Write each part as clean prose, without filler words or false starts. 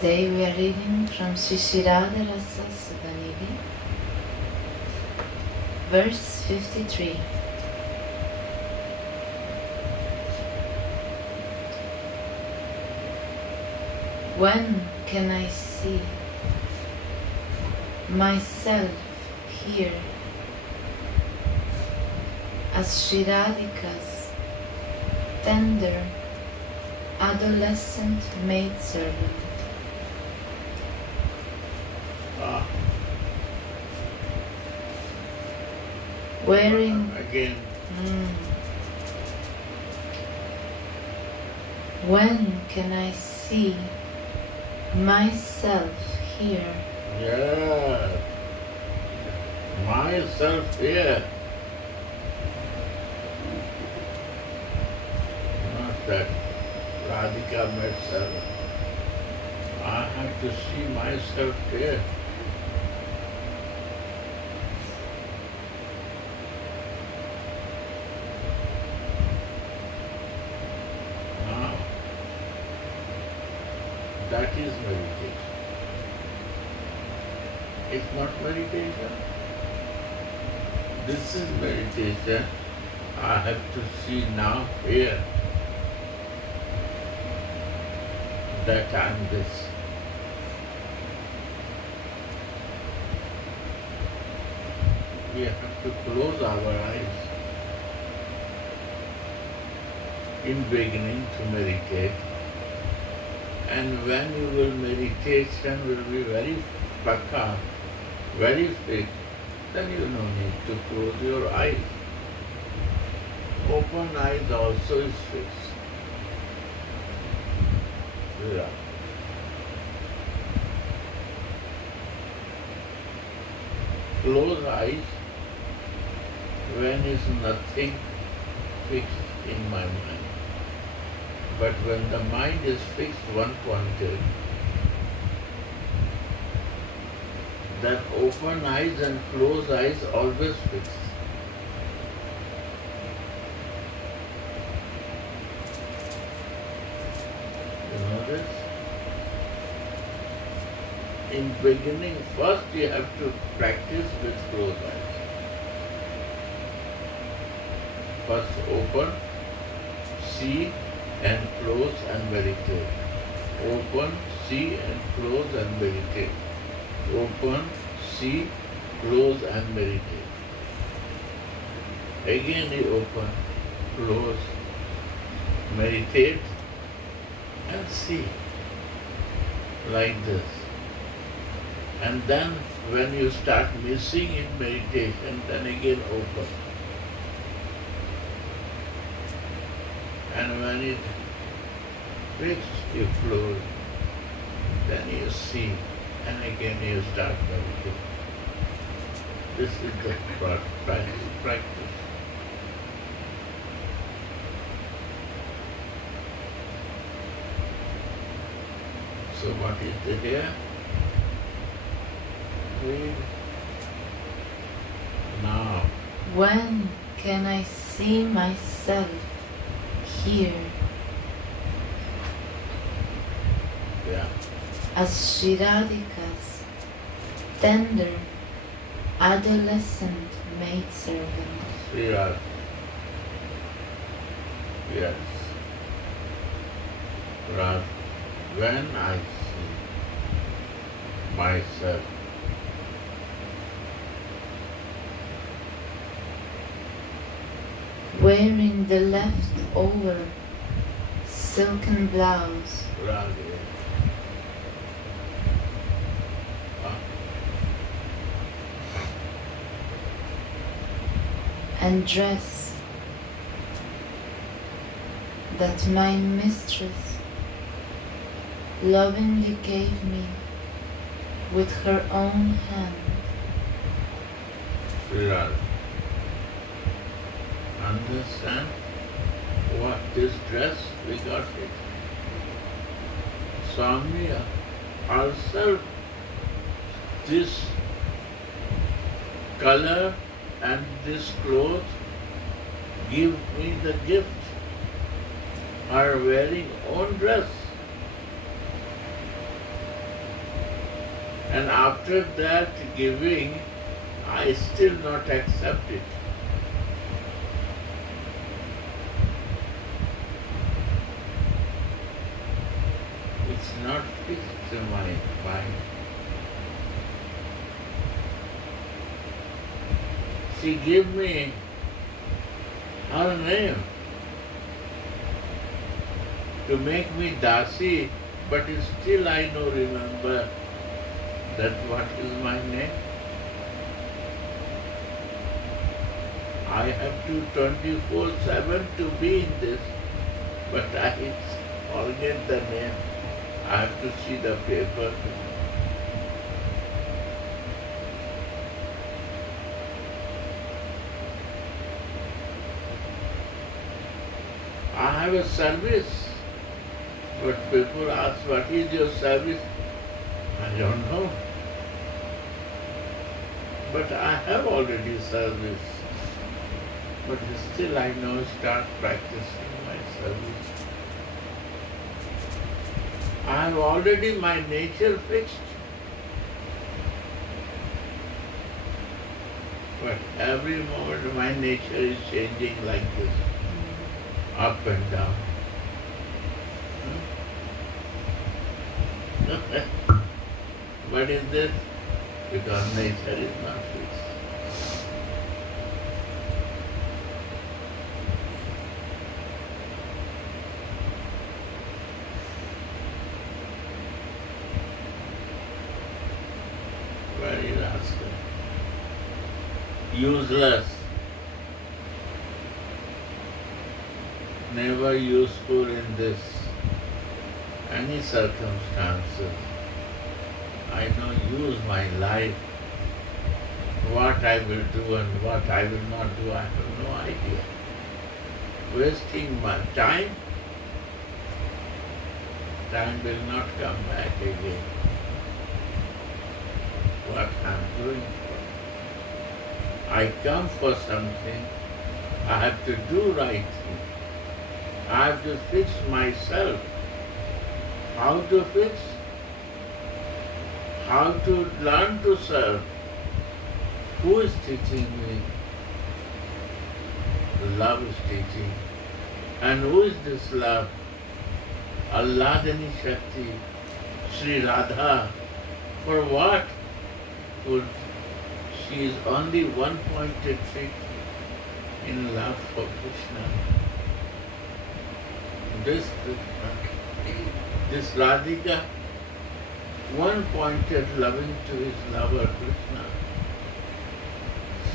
Today we are reading from Shri Radha Rasa Sudhanidhi, verse 53. When can I see myself here as Sri Radhika's tender adolescent maidservant? Wearing again. When can I see myself here? Yeah, myself here. Not that Radhika myself. I have to see myself here. That is meditation. It's not meditation. This is meditation. I have to see now here that I am this. We have to close our eyes in beginning to meditate. And when you will meditation will be very pakka, very fixed, then you no need to close your eyes. Open eyes also is fixed. Yeah. Close eyes when is nothing fixed in my mind. But when the mind is fixed one pointed, then open eyes and closed eyes always fixed. You know this? In beginning, first you have to practice with closed eyes. First open, see, and close and meditate. Open, see and close and meditate. Open, see, close and meditate. Again you open, close, meditate and see. Like this. And then when you start missing in meditation, then again open. And when it fixed, you close, then you see, and again you start meditating. This is the practice. So what is the here? Read. Now. When can I see myself here? Yeah. As Sri Radhika's tender adolescent maidservant. Sri Radha. Yes. Radha. When I see myself wearing the leftover silken blouse Radha. and dress that my mistress lovingly gave me with her own hand. Sri Radha. Understand what this dress we got it. Swami herself, this color and this cloth give me the gift. Her wearing own dress. And after that giving, I still not accept it. It's not fixed in my mind. She gave me her name to make me Dasi, but still I don't remember that what is my name. I have to 24/7 to be in this, but I forget the name. I have to see the paper. I have a service, but people ask, what is your service? I don't know. But I have already service. But still I know, start practicing my service. I have already my nature fixed. But every moment my nature is changing like this, up and down. What is this? Because nature is not fixed. Very rascal. Useless. Never useful in this any circumstances. I don't use my life. What I will do and what I will not do, I have no idea. Wasting my time, time will not come back again. What I am doing for. I come for something, I have to do right thing. I have to fix myself. How to fix? How to learn to serve? Who is teaching me? Love is teaching. And who is this love? Alladani Shakti, Sri Radha. For what? For she is only one pointed finger in love for Krishna. This Krishna, this Radhika, one pointed loving to his lover Krishna.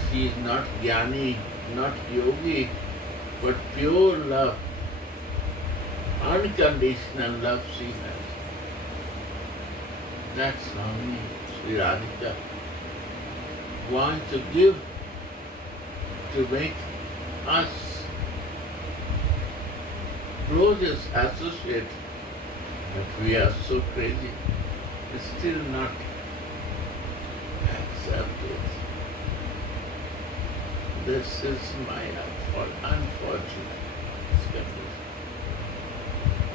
She is not jnani, not yogi, but pure love, unconditional love she has. That's only Sri Radhika wants to give, to make us closest associates, but we are so crazy, still not accepted. This is my unfortunate condition.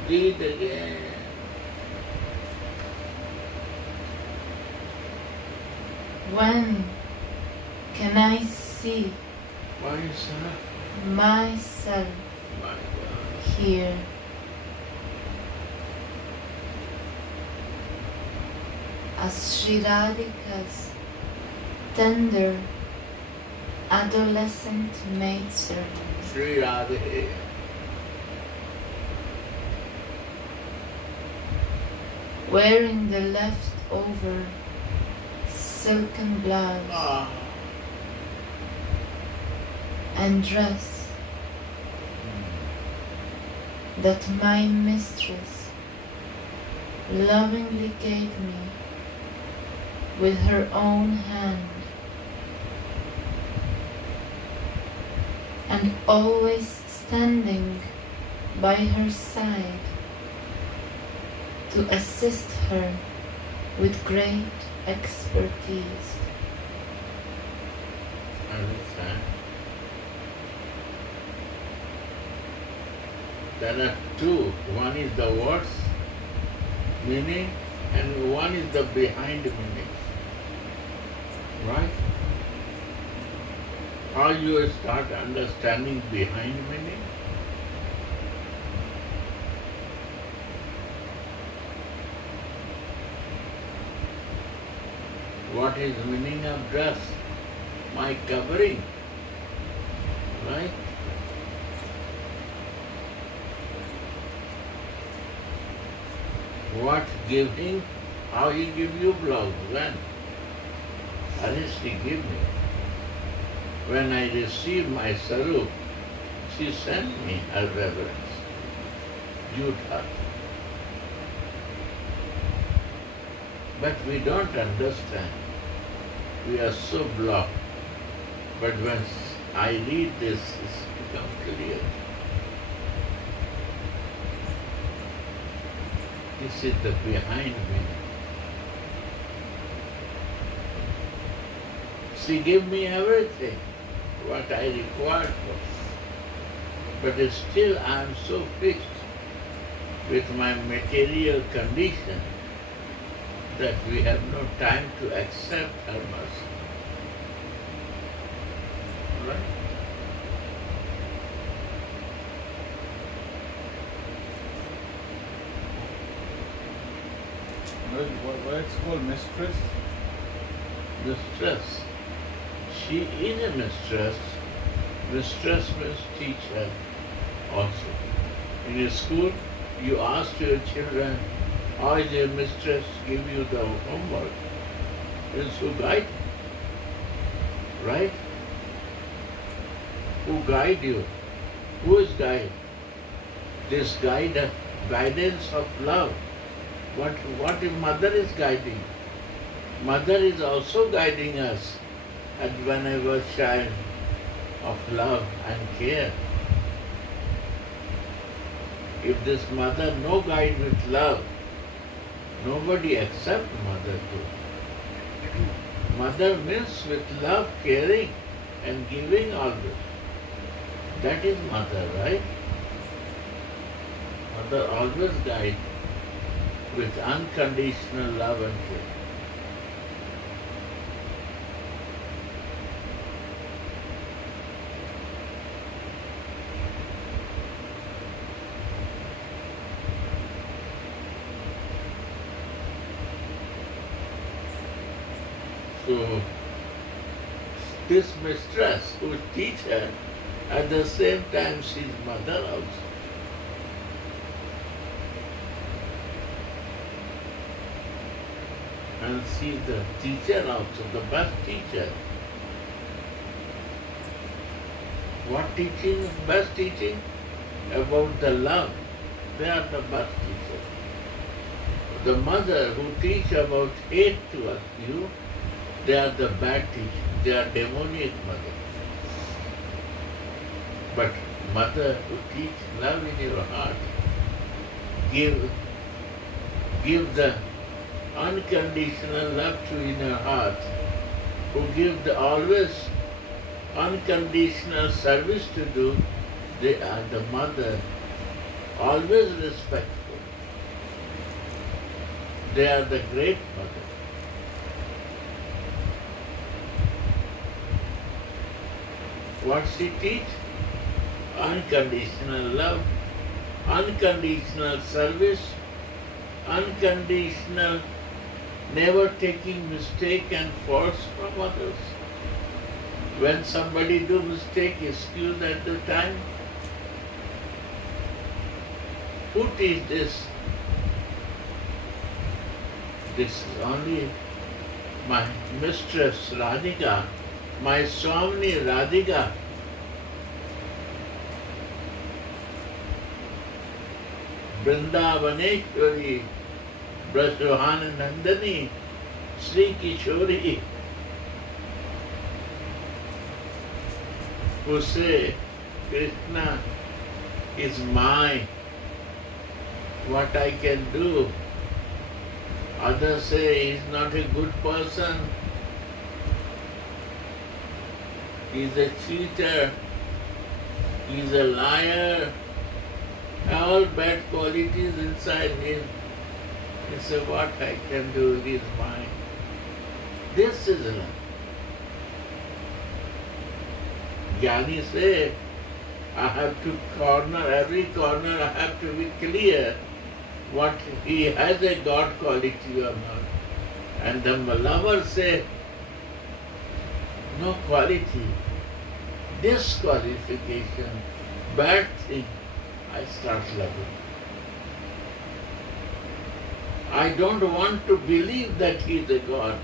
Read again. When can I see myself My God. here? As Sri Radhika's tender adolescent maidservant, Sri Radhe. wearing the leftover silken blouse Ah. and dress that my mistress lovingly gave me with her own hand, and always standing by her side to assist her with great expertise. Understand? There are two. One is the words, meaning and one is the behind meaning. Right? How you start understanding behind meaning? What is meaning of dress? My covering. Right? What giving? How he give you blouse? When? Honestly give me. When I received my sarup, she sent me her reverence. Jute heart. But we don't understand. We are so blocked. But when I read this, it's become clear. This is the behind meaning. She gave me everything, what I required for. But still I am so fixed with my material condition that we have no time to accept her mercy. Right? What it's called, mistress? Mistress. She is a mistress. Mistress means teacher also. In a school, you ask your children, how is your mistress give you the homework? Is who guide? Right? Who guide you? Who is guide? This guidance of love. What if mother is guiding? Mother is also guiding us at whenever child of love and care. If this mother no guide with love, nobody accept mother too. Mother means with love, caring and giving always. That is mother, right? Mother always guide with unconditional love and care. So, this mistress who is teacher, at the same time she is mother also. And she is the teacher also, the best teacher. What teaching is best teaching? About the love. They are the best teachers. The mother who teach about hate to us, you, they are the bad teachers. They are demoniac mother. But mother who teach love in your heart, give the unconditional love to in your heart, who give the always unconditional service to do, they are the mother, always respectful. They are the great mother. What she teach? Unconditional love, unconditional service, unconditional never taking mistake and faults from others. When somebody do mistake, excuse at the time. Who teach this? This is only my mistress Radhika, my Swami Radhika. Vrindavaneshwari, Brajavana Nandani, Sri Kishori, who say Krishna is mine, what I can do. Others say he is not a good person, he is a cheater, he is a liar, all bad qualities inside him. He said, what I can do is mine. This is love. Jnani say, I have to every corner I have to be clear what he has a God quality or not. And the lover say, no quality, disqualification, bad thing, I start loving. I don't want to believe that he is a God.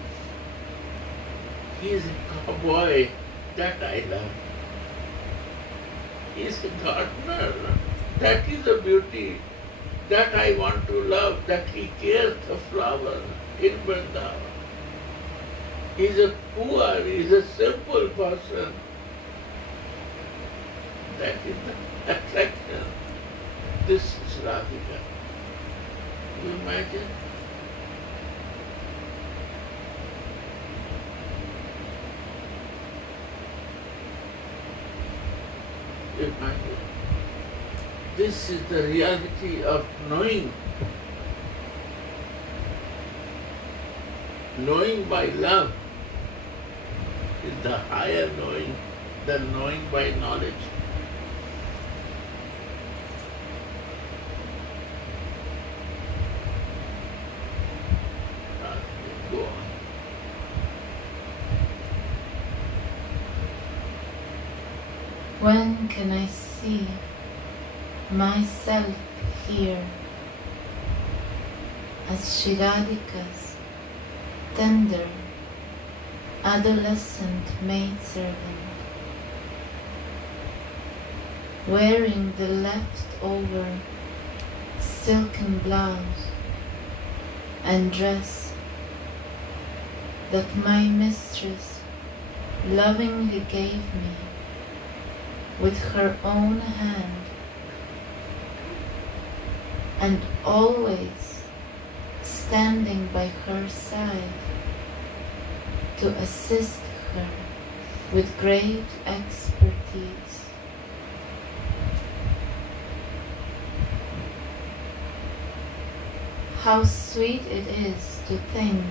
He is a boy that I love. He is a gardener. That is a beauty that I want to love, that he cares the flower in Vrindavan. He is a poor, he is a simple person. That is the attraction. This is Radhika. You imagine? Imagine. This is the reality of knowing. Knowing by love is the higher knowing than knowing by knowledge. Go on. When can I see myself here as Shiradika's tender adolescent maidservant, wearing the leftover silken blouse and dress that my mistress lovingly gave me with her own hand, and always standing by her side to assist her with great expertise. How sweet it is to think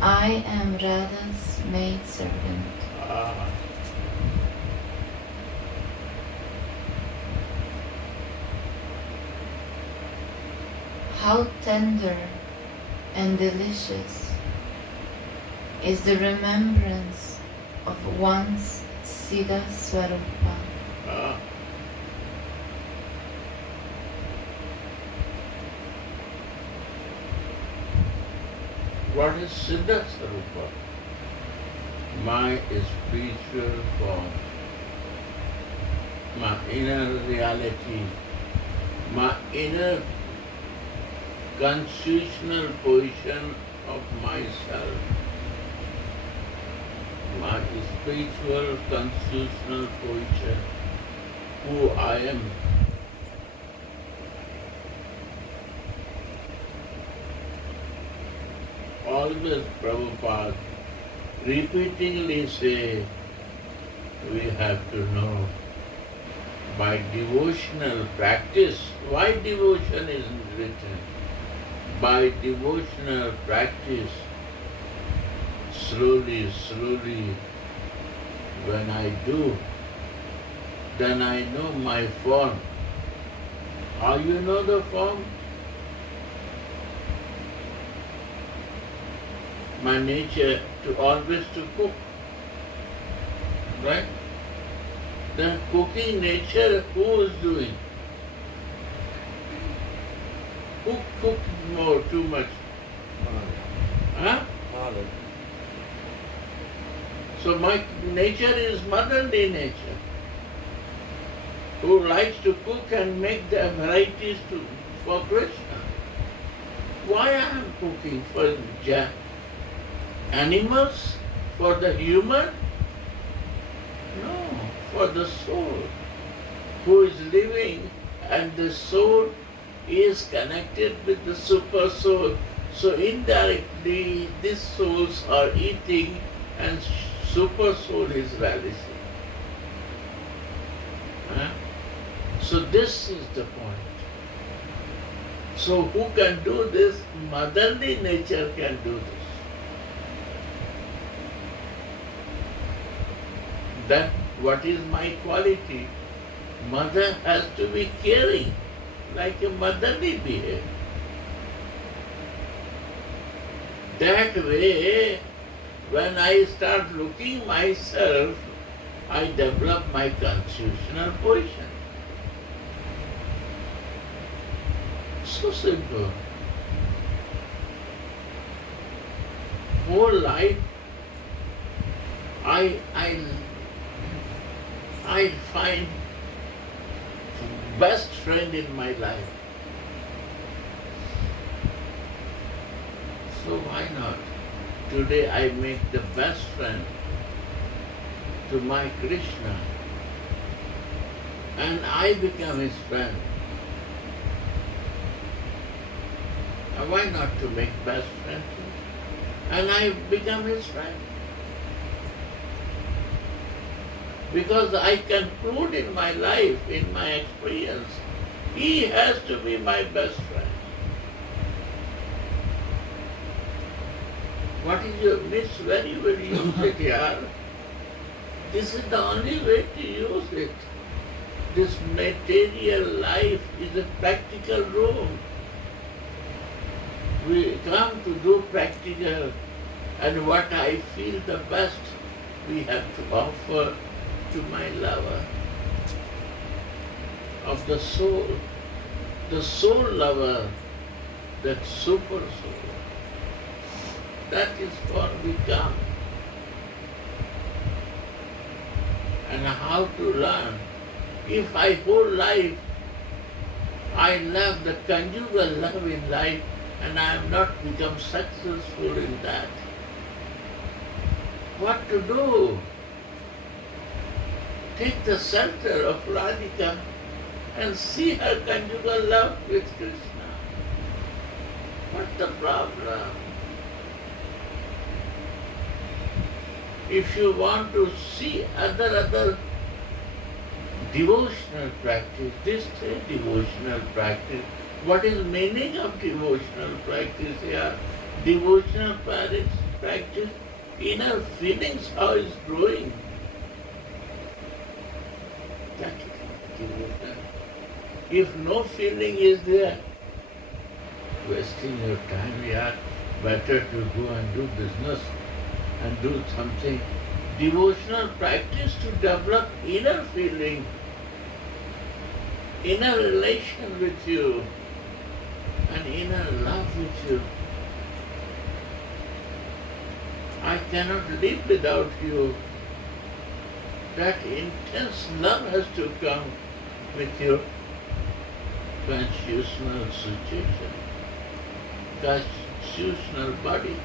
I am Radha's maidservant. How tender and delicious is the remembrance of one's Siddha Swarupa. What is Siddha Swarupa? My spiritual form, my inner reality, my inner constitutional position of myself, my spiritual constitutional position, who I am. Always Prabhupada repeatedly say, we have to know by devotional practice. Why devotion is written? By devotional practice, slowly, when I do, then I know my form. How you know the form? My nature to always to cook, right? The cooking nature, who is doing? Who cooked more, too much? Huh? So my nature is motherly nature, who likes to cook and make the varieties for Krishna. Why I am cooking? For animals? For the human? No, for the soul, who is living, and the soul is connected with the super soul. So indirectly these souls are eating and super soul is relishing. So this is the point. So who can do this? Motherly nature can do this. That what is my quality? Mother has to be caring, like a motherly behavior. That way, when I start looking myself, I develop my constitutional position. So simple. Whole life, I find best friend in my life. So why not? Today I make the best friend to my Krishna and I become his friend. And why not to make best friend? And I become his friend. Because I conclude in my life, in my experience, he has to be my best friend. What is your miss? Very, very use it here. This is the only way to use it. This material life is a practical room. We come to do practical, and what I feel the best, we have to offer to my lover of the soul lover, that super soul. That is what we come. And how to learn? If I whole life, I love the conjugal love in life, and I have not become successful in that, what to do? Take the center of Radhika and see her conjugal love with Krishna. What's the problem? If you want to see other devotional practice, this is devotional practice. What is meaning of devotional practice here? Devotional practice, inner feelings, how is growing. That is devotional. If no feeling is there, wasting your time, yeah, better to go and do business and do something. Devotional practice to develop inner feeling, inner relation with you, and inner love with you. I cannot live without you. That intense love has to come with your constitutional situation, constitutional body.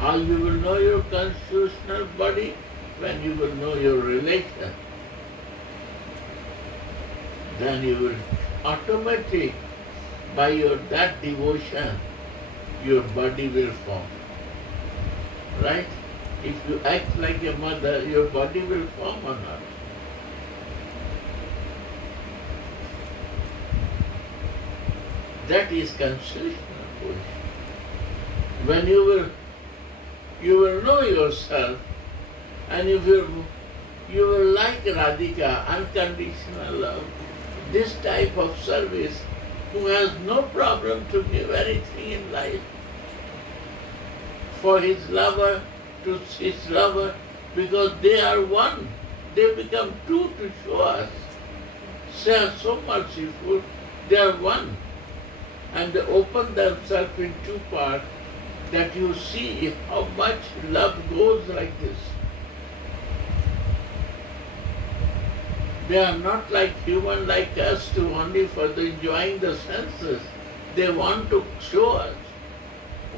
How you will know your constitutional body? When you will know your relation. Then you will automatically, by that devotion, your body will form. Right? If you act like a mother, your body will form or not. That is constitutional position. When you will know yourself, and you will like Radhika, unconditional love, this type of service, who has no problem to give anything in life for his lover, to his lover, because they are one. They become two to show us. They are so merciful, they are one. And they open themselves in two parts, that you see how much love goes like this. They are not like human like us to only for the enjoying the senses. They want to show us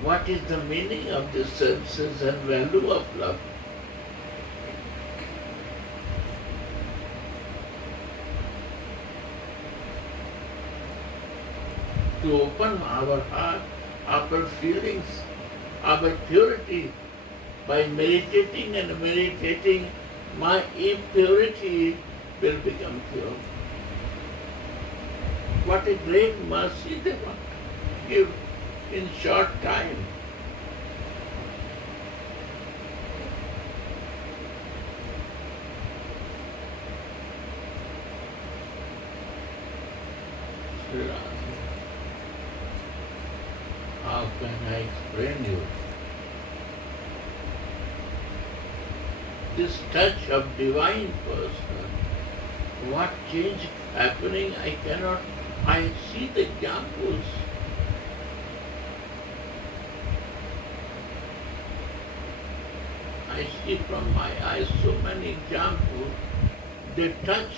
what is the meaning of the senses and value of love. To open our heart, our feelings, our purity, by meditating and meditating, my impurity will become pure. What a great mercy they want to give in short time. Sri Radha, how can I explain you? This touch of divine person, what change happening, I cannot, I see the examples. I see from my eyes so many examples. They touch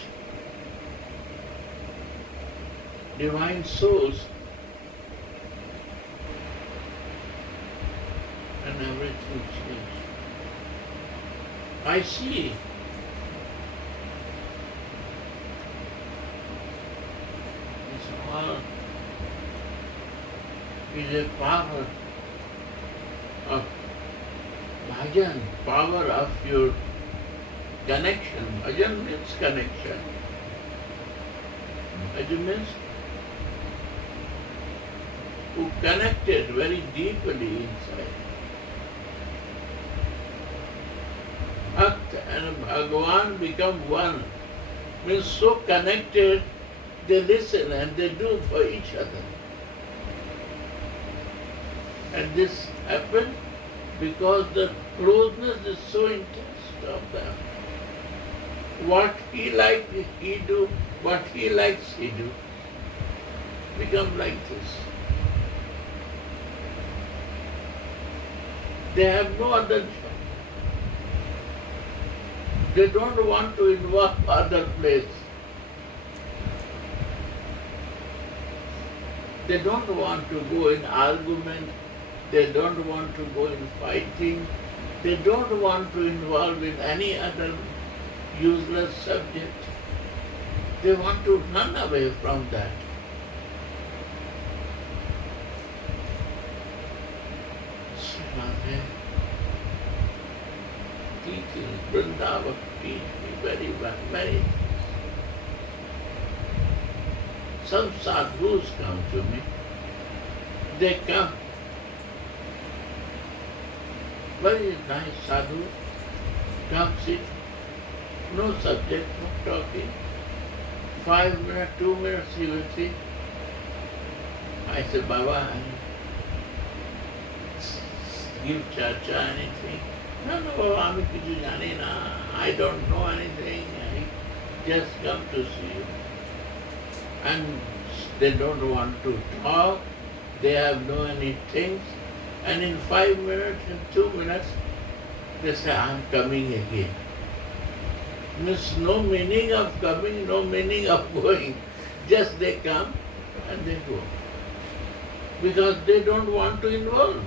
divine souls and everything changes. I see. It's all is a power of bhajan, power of your connection. Bhajan means connection. Bhajan means who connected very deeply inside. Bhakt and Bhagavan become one. Means so connected, they listen and they do for each other. And this happens because the closeness is so intense of them. What he likes, he do. What he likes, he do. Become like this. They have no other job. They don't want to involve other place. They don't want to go in argument. They don't want to go in fighting. They don't want to involve in any other useless subject. They want to run away from that. Radha, teaching Vrindavan teach me very well, many things. Some sadhus come to me. They come. Very nice sadhu. Come sit. No subject, no talking. 5 minutes, 2 minutes he will sit. I say, Baba, give charcha, anything. No, আমি কিছু জানি না. I don't know anything. I just come to see you. And they don't want to talk. They have no any things. And in 5 minutes, in 2 minutes, they say, I'm coming again. Means no meaning of coming, no meaning of going. Just they come and they go. Because they don't want to involve.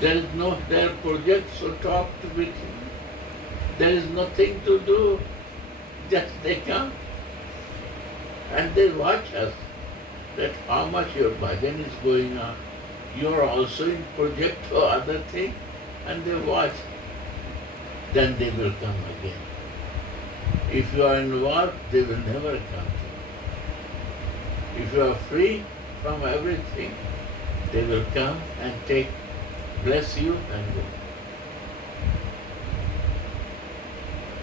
There is no, their projects so talked with him. There is nothing to do. Just they come and they watch us, that how much your bhajan is going on. You are also in project or other thing, and they watch. Then they will come again. If you are involved, they will never come to you. If you are free from everything, they will come and take, bless you and go.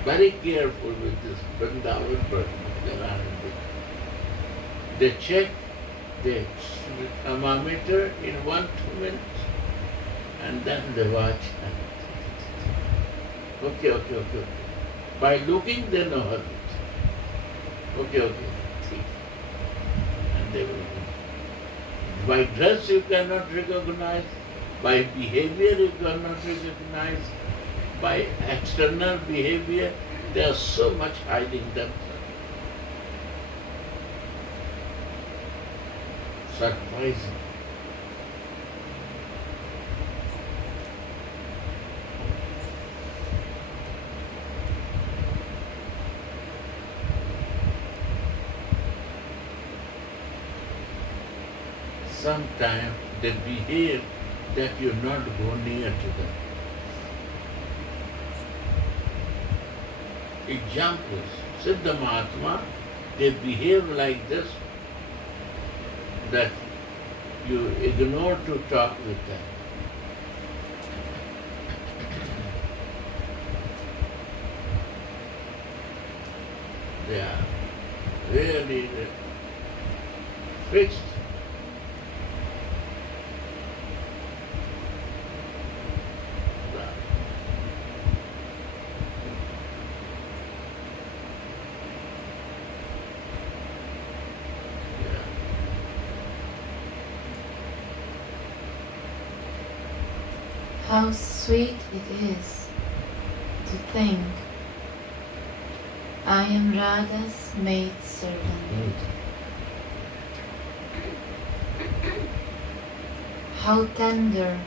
Very careful with this Vrindavan Brahma. They check the thermometer in 1-2 minutes, and then they watch. And okay. By looking, they know how to. Okay. And they will go. By dress you cannot recognize. By behavior you cannot recognize. By external behavior, they are so much hiding themselves. Surprising. Sometimes they behave that you not go near to them. Examples. Siddha Mahatma they behave like this, that you ignore to talk with them. They are really fixed. How sweet it is to think I am Radha's maidservant. How tender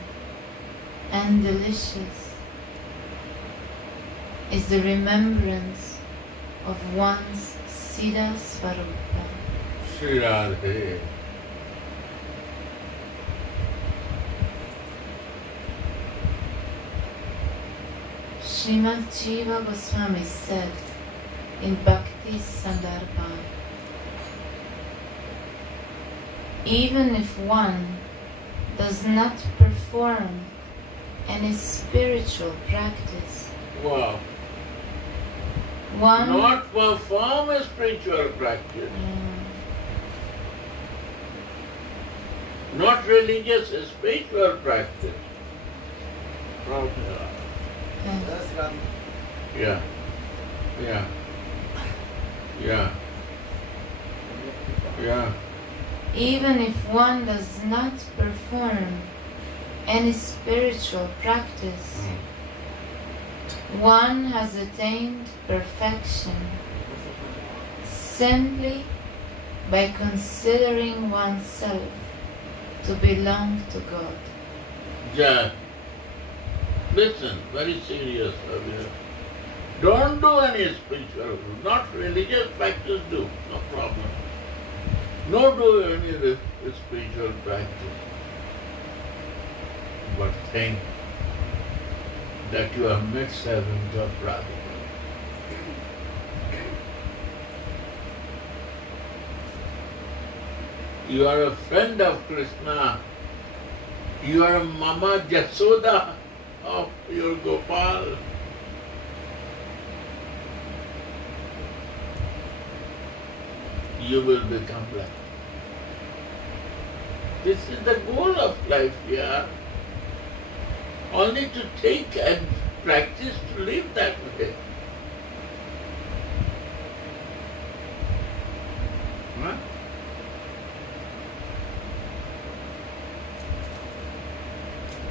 and delicious is the remembrance of one's Siddha Swarupa. Shri Radhe. Srimad Jiva Goswami said in Bhakti Sandarbha, even if one does not perform any spiritual practice, Wow. one Not perform a spiritual practice. Not religious, a spiritual practice. Prabhupada. That's done. Yeah. Yeah. Yeah. Yeah. even if one does not perform any spiritual practice, one has attained perfection simply by considering oneself to belong to God. Just listen, very serious. Don't do any spiritual, not religious practice, do, no problem. No do any spiritual practice. But think that you are mid-servant of Radha. You are a friend of Krishna. You are Mama Jasoda of your Gopal. You will become like. This is the goal of life here. Only to take and practice to live that way. Huh?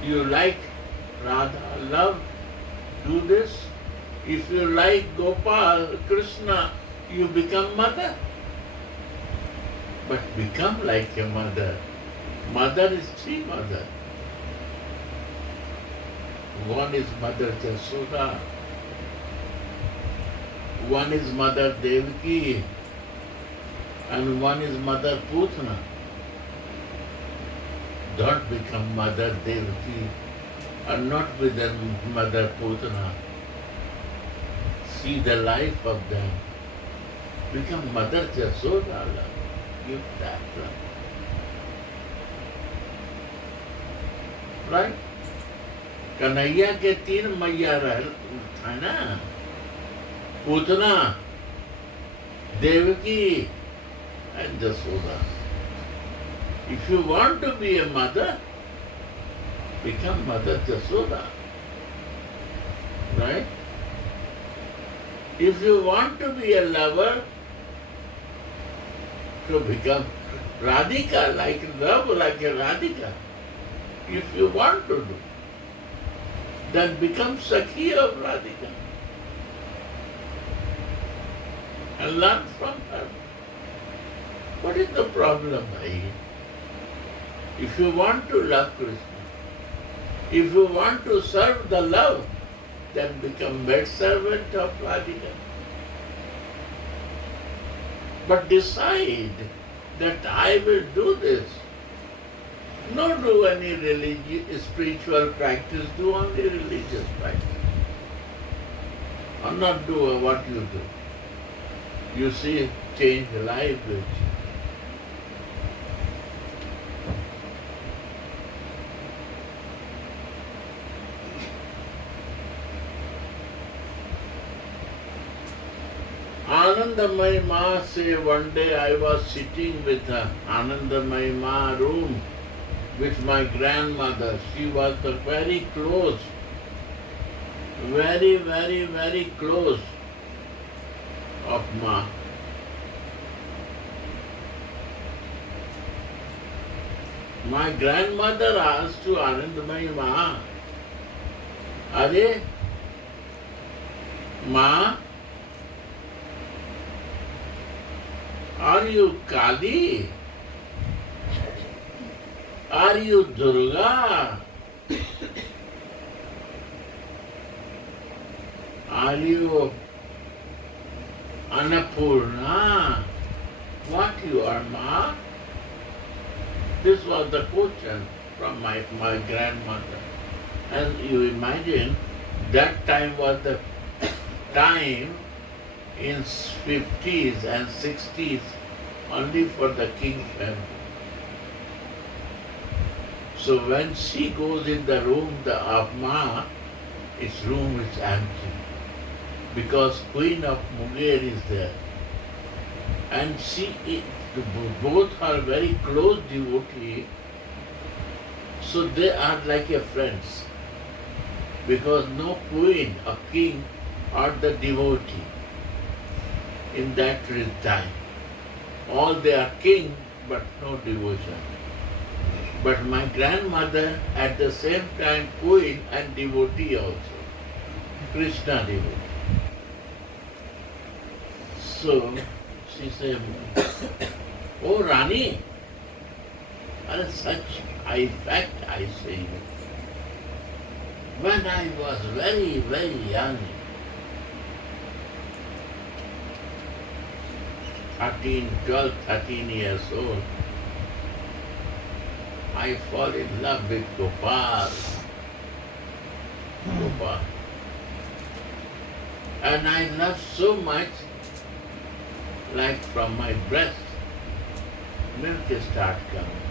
You like Radha, love, do this. If you like Gopal, Krishna, you become mother. But become like a mother. Mother is three mother. One is Mother Jasoda. One is Mother Devaki. And one is Mother Putana. Don't become Mother Devaki and not with the Mother Putana. See the life of them. Become Mother Jasoda. Give that love. Right? Kanhaiya के तीन मैया है ना, Putana, Devaki and Jasoda. If you want to be a mother, become Mother Jasoda. Right? If you want to be a lover, to become Radhika, like love, like a Radhika. If you want to do, then become Sakhi of Radhika. And learn from her. What is the problem, bhai? If you want to love Krishna, if you want to serve the love, then become maidservant of Radhika. But decide that I will do this. Not do any religious, spiritual practice, do only religious practice. Or not do what you do. You see change life with you. Anandamayi Ma say one day I was sitting with her, Anandamayi Ma room with my grandmother. She was very close, very, very, very close of Ma. My grandmother asked to Anandamayi Ma, Are Ma, are you Kali? Are you Durga? Are you Annapurna? What you are, Ma? This was the question from my grandmother. And you imagine, that time was the time in 50s and 60s only for the king family. So when she goes in the room of Ma, its room is empty because Queen of Munger is there. And both are very close devotee, so they are like a friends because no queen or king are the devotee in that time. All they are king, but no devotion. But my grandmother at the same time queen and devotee also, Krishna devotee. So she said, Oh Rani, and such fact I say you. When I was very, very young, 12, 13 years old, I fall in love with Gopal. And I love so much, like from my breast, milk start coming.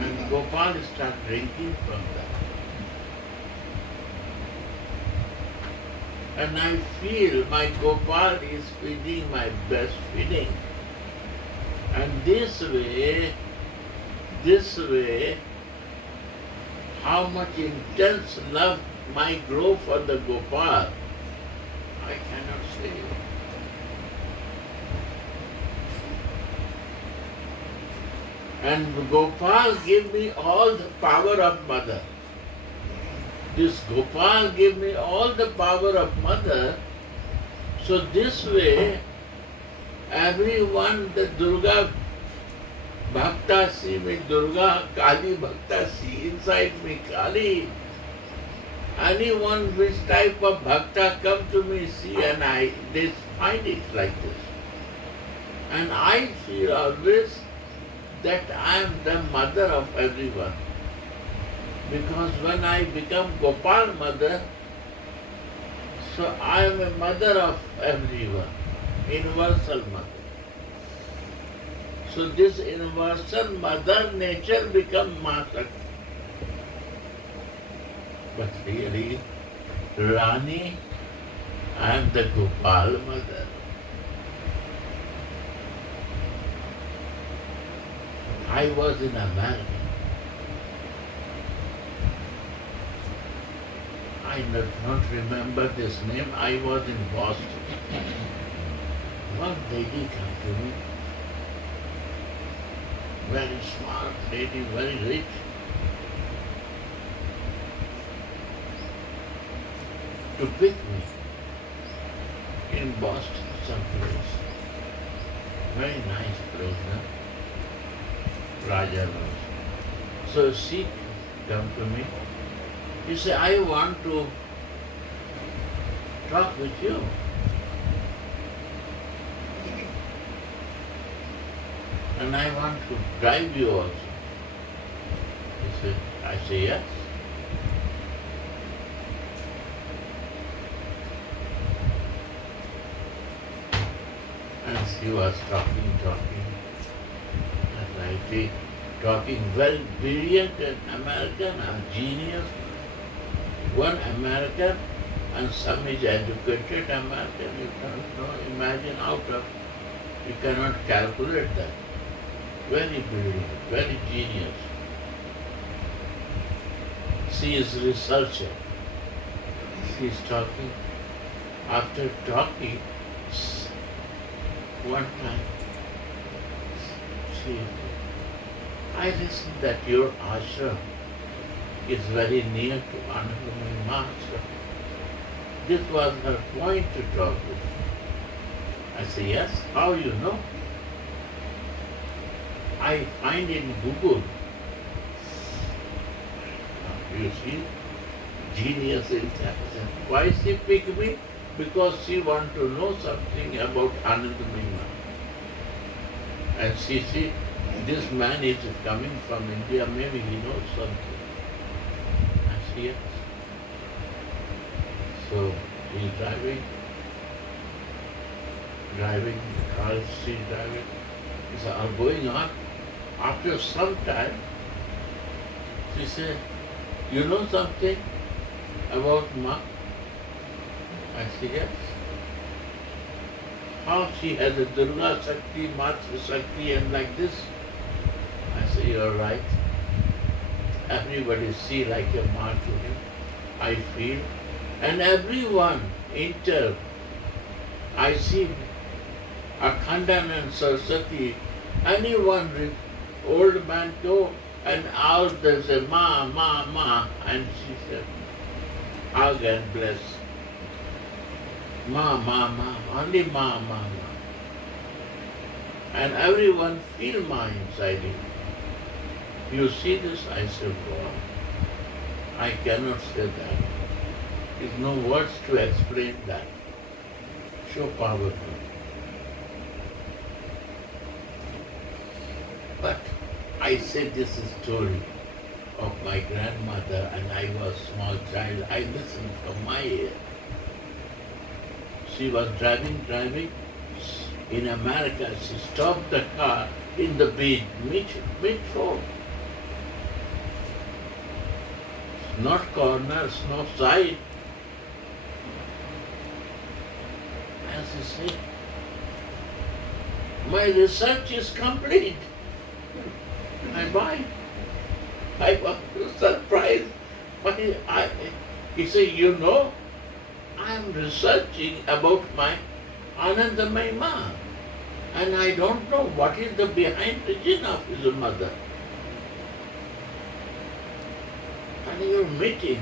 And Gopal start drinking from that. And I feel my Gopal is feeding my breastfeeding. And this way, how much intense love might grow for the Gopal, I cannot say. And Gopal gave me all the power of mother. This Gopal gave me all the power of mother. So this way, everyone, the Durga Bhakta see me Durga, Kali Bhakta see inside me Kali. Anyone which type of Bhakta come to me see, and they find it like this. And I feel always that I am the mother of everyone. Because when I become Gopal mother, so I am a mother of everyone, universal mother. So this universal mother nature becomes Mata. But really, Rani, I am the Gopal mother. I was in America. I don't remember this name. I was in Boston. One lady came to me. Very smart lady, very rich. To pick me in Boston someplace. Very nice place, huh? Radha Rasa. So she come to me. He said, I want to talk with you. And I want to drive you also. He said, I say yes. And she was talking, and talking very brilliant and American and genius. One American and some is educated American. You cannot imagine out of, you cannot calculate that. Very brilliant, very genius. She is researcher. She is talking. After talking, one time, I listened that your ashram is very near to Honorable Master. This was her point to talk with. I say, yes, how you know? I find in Google. You see, genius intelligence. Why she picked me? Because she want to know something about Anandamaya. And she see, this man is coming from India, maybe he knows something. I say, yes. So he's driving, car is driving. He said, I'm going on. After some time, she said, you know something about Ma? I said, yes. How she has a Durga Shakti, Matra Shakti and like this? I say, you're right. Everybody see like a Ma to him. I feel. And everyone enter. I see Akhandan and Saraswati. Anyone, old man go and out they say, Ma, Ma, Ma. And she said, hug and bless. Ma, Ma, Ma, only Ma, Ma, Ma. And everyone feel Ma inside him. You see this? I said, wow. I cannot say that. There's no words to explain that. So powerful. But I said this is story of my grandmother and I was small child. I listened from my ear. She was driving in America. She stopped the car in the mid-road. Not corners, no side. And she said, my research is complete. I was surprised. But he said, you know, I am researching about my Anandamaya Ma. And I don't know what is the behind reason of his mother. And your meeting,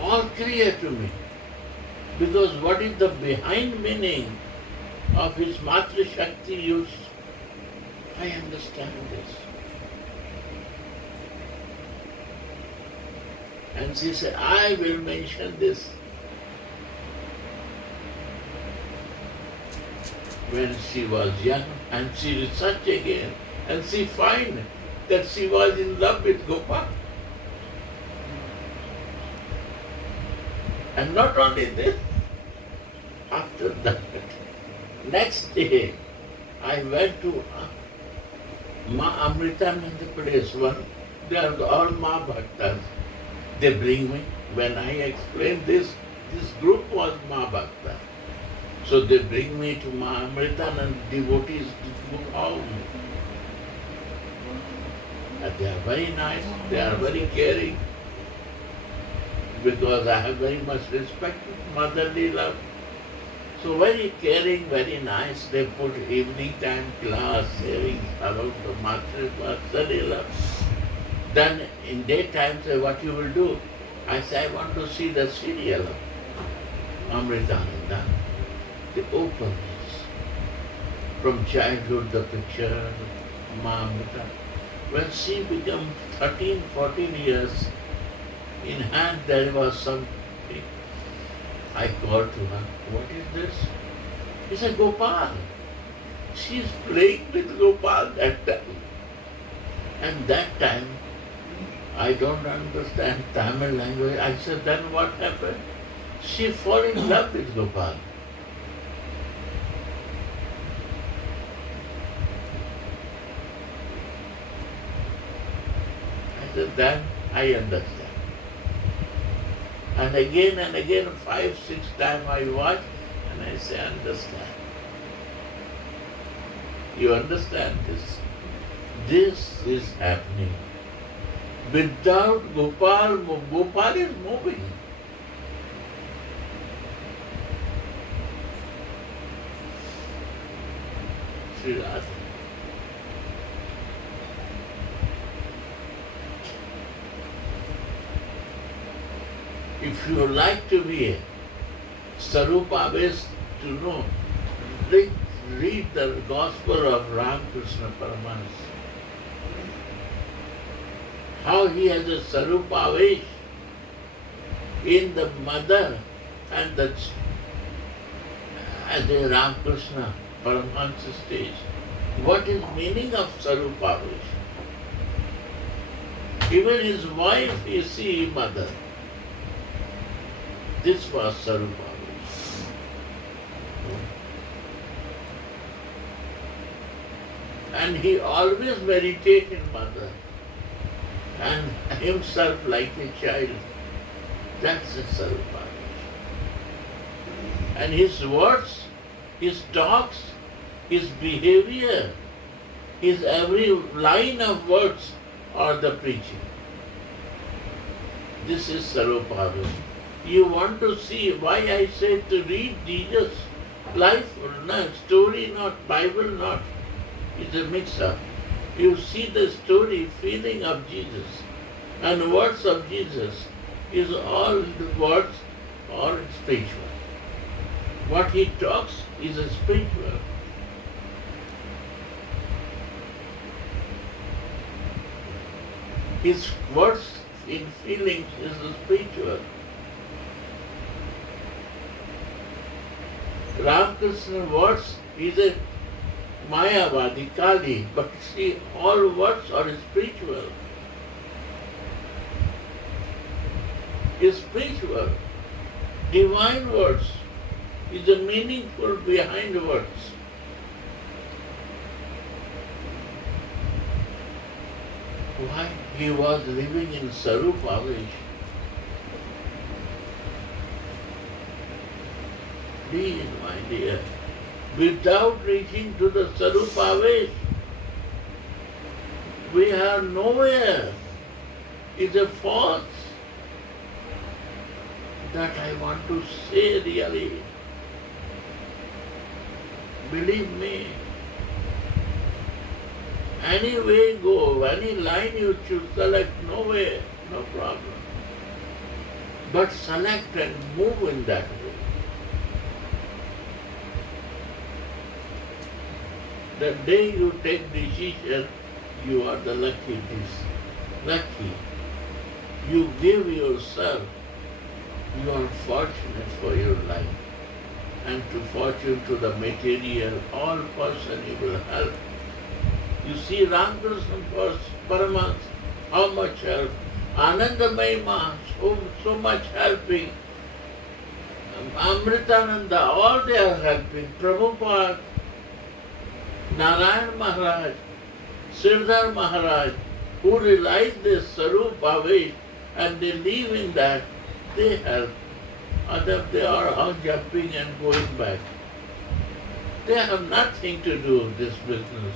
all clear to me. Because what is the behind meaning of his Matra Shakti use? I understand this. And she said, I will mention this. When she was young, and she researched again, and she find that she was in love with Gopal. And not only this, after that, next day, I went to Ma Amritananda place. They are all Ma Bhaktas. They bring me. When I explain this group was Ma Bhakta. So they bring me to Ma Amritananda devotees to home. And they are very nice, they are very caring. Because I have very much respect for motherly love. So very caring, very nice. They put evening time class, sharing about the Matra study love. Then in daytime say, what you will do? I say, I want to see the serial of Amritananda. The openness. From childhood, the picture, Ma Amrita. When she became 13, 14 years, in hand there was something. I called to her, what is this? He said, Gopal. She is playing with Gopal that time. And that time, I don't understand Tamil language. I said, then what happened? She fell in love with Gopal. then I understand. And again, 5, 6 times I watch and I say, understand. You understand this? This is happening. Without Gopal, Gopal is moving. Sri Radha. If you like to be a Sarupavesh to know, read the Gospel of Ramakrishna Paramahansa. How he has a Sarupavesh in the mother and the as a Ramakrishna Paramahansa stage. What is meaning of Sarupavesh? Even his wife is see mother. This was Sarupavesh. And he always meditated in mother and himself like a child. That's a Sarupavesh. And his words, his talks, his behavior, his every line of words are the preaching. This is Sarupavesh. You want to see why I say to read Jesus' life, not story, not Bible, not. It's a mix-up. You see the story, feeling of Jesus, and words of Jesus is all the words are spiritual. What he talks is a spiritual. His words in feelings is a spiritual. Ramakrishna words is a Mayavadi, Kali, but see, all words are spiritual. Is spiritual. Divine words is the meaningful behind words. Why? He was living in Sarupavesh. Please, my dear, without reaching to the Sarupavesh, we are nowhere. It's a false. That I want to say really. Believe me. Any way go, any line you choose, select, no way, no problem. But select and move in that way. The day you take decision, you are the lucky. You give yourself, you are fortunate for your life. And to fortune to the material, all person you will help. You see Ramakrishna Paramahansa, how much help. Anandamayi Ma, so much helping. Amritananda, all they are helping. Prabhupada, Narayan Maharaj, Sirdhar Maharaj, who realize this Sarupavesh and they live in that, they help. Others, they are all jumping and going back. They have nothing to do with this business.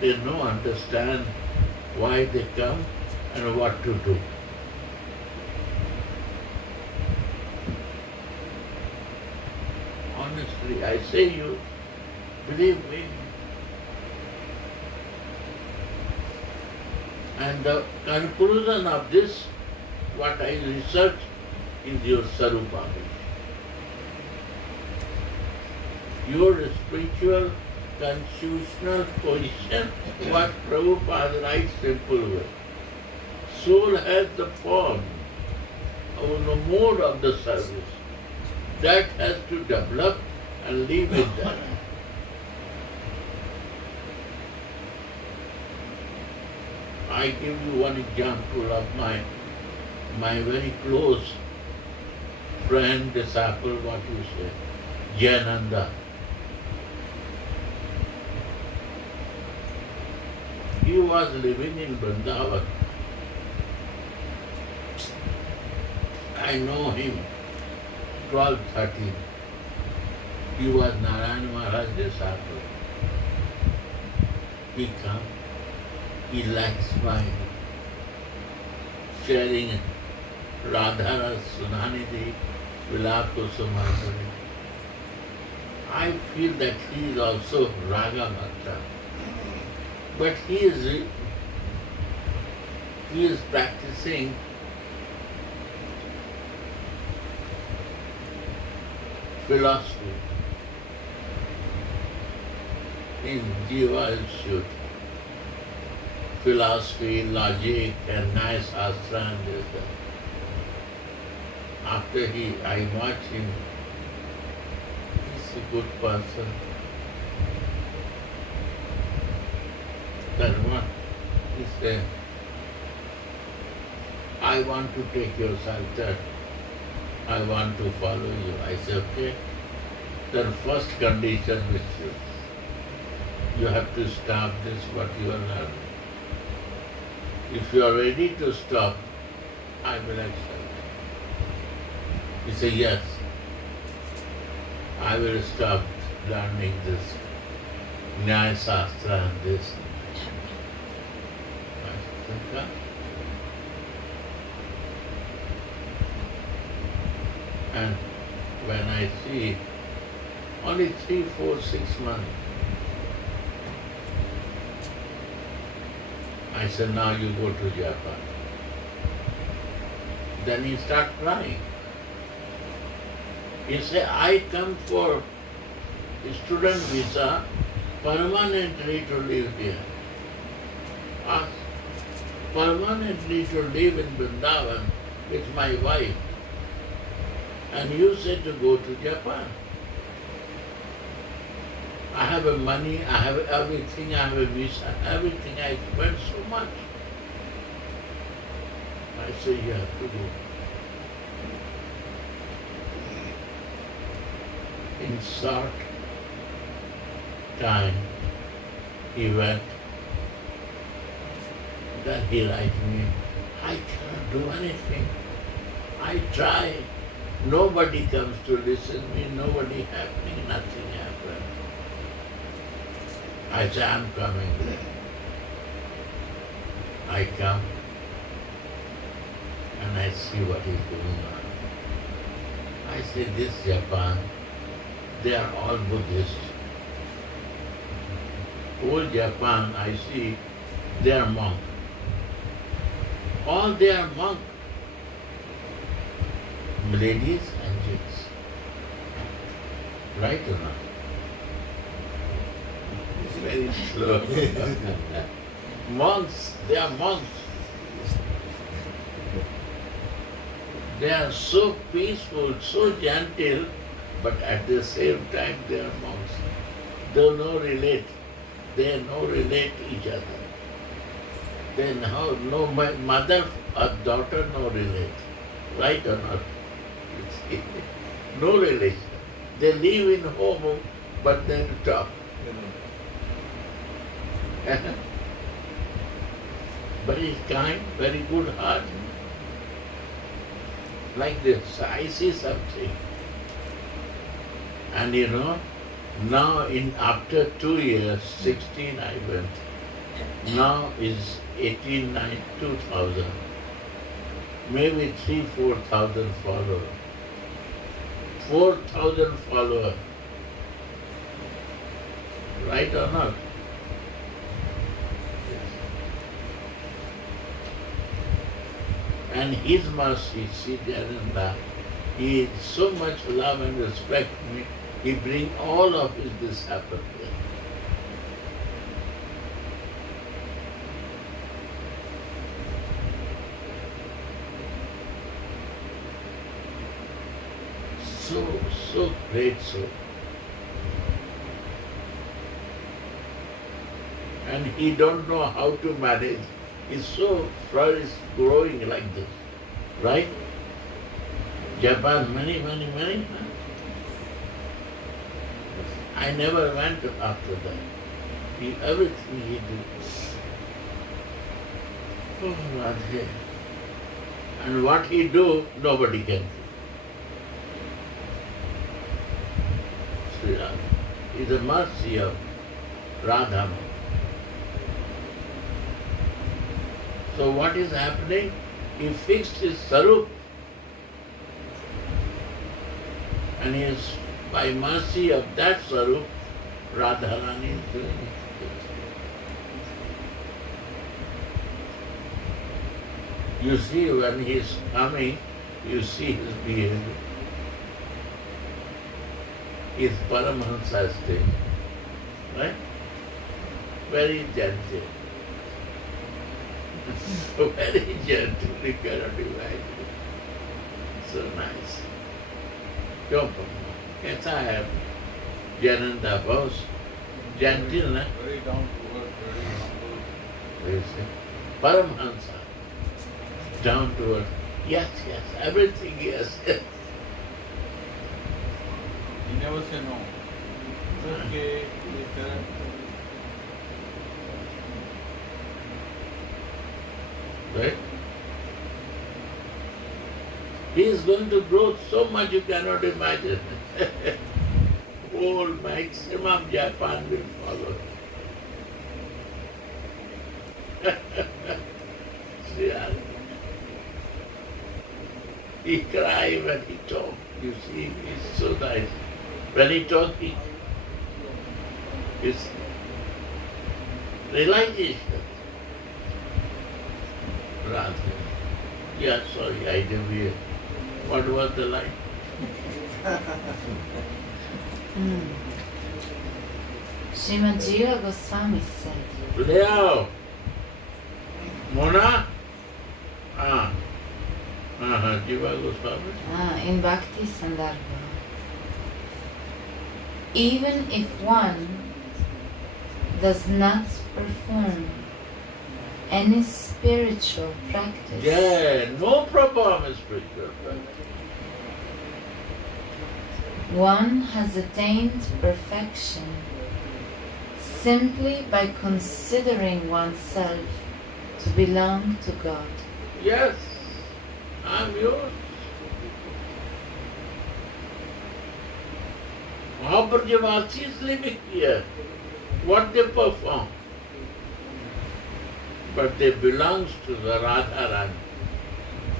They don't understand why they come and what to do. Honestly, I say you, believe me. And the conclusion of this, what I research, is your Sarupavesh. Your spiritual constitutional position, what Prabhupada writes simple way. Soul has the form, or the mode of the service. That has to develop and live with that. I give you one example of my very close friend, disciple, what you say, Jayananda. He was living in Vrindavan. I know him, 12, 13. He was Narayana Maharaj's disciple. He come, he likes my sharing Radha Rasa Sudhanidhi, Vilapa Sumanjali. I feel that he is also Raga Bhakta. But he is practicing philosophy in Jiva Institute. Philosophy, logic, and nice Shastra and this. After I watch him, he's a good person. Then what? He said, I want to take your shelter. I want to follow you. I said, okay. The first condition is you have to stop this, what you are learning. If you are ready to stop, I will accept. He said, yes, I will stop learning this Nyaya Shastra and this. I said, okay. And when I see only 3, 4, 6 months, I said, now you go to Japan. Then he started crying. He said, I come for student visa permanently to live here. Asked permanently to live in Vrindavan with my wife. And you said to go to Japan. I have a money, I have everything, I have a visa, everything. I spent so much. I say you have to go. In short time, he went. Then he write me, I cannot do anything. I try. Nobody comes to listen to me, nobody happening, nothing happened. I say, I'm coming. I come and I see what is going on. I say, this Japan, they are all Buddhists. Whole Japan, I see, they are monks. All they are monks. Ladies and gents. Right or not? It's very slow. Monks, they are monks. They are so peaceful, so gentle, but at the same time they are monks. They no relate. They no relate each other. They no mother or daughter no relate. Right or not? No relation. They live in home, but then talk. Very kind, very good heart. Like this, I see something. And now after 2 years, 16 I went. Now is 2000. Maybe 3,000-4,000 followers. 4,000 followers. Right or not? And his mercy, Siddhartha, he is so much love and respect me, he bring all of his disciples there. So great soul. And he don't know how to manage. He's so flourish, growing like this. Right? Japan, many. I never went after that. Everything he did. Oh, Radhe. And what he do, nobody can do. Sri Radha is the mercy of Radha. So what is happening? He fixed his sarup, and he is, by mercy of that sarup, Radharani is doing it. You see, when he is coming, you see his behavior. He is Paramahansa stage, right? Very gentle. So very gentle, you cannot imagine. So nice. क्यों कैसा है जैनंदा बहुत gentle ना? Very down to earth, very humble. Paramahansa, down to earth. Yes, everything yes. He never say no. It's okay, later. Right? He is going to grow so much you cannot imagine. Whole maximum Japan will follow. Yeah. He cry when he talk. You see, he's so nice. When he talk, his realization. Radha. Yeah, sorry, I didn't hear. What was the line? Srimad Jiva Goswami said, Leo! Mona? Jiva Goswami. In Bhakti Sandarbha, even if one does not perform any spiritual practice, Yeah, no problem in spiritual practice. one has attained perfection simply by considering oneself to belong to God. Yes, I'm yours. Mahaprajavasi is living here. What they perform? But they belong to the Radha Rani.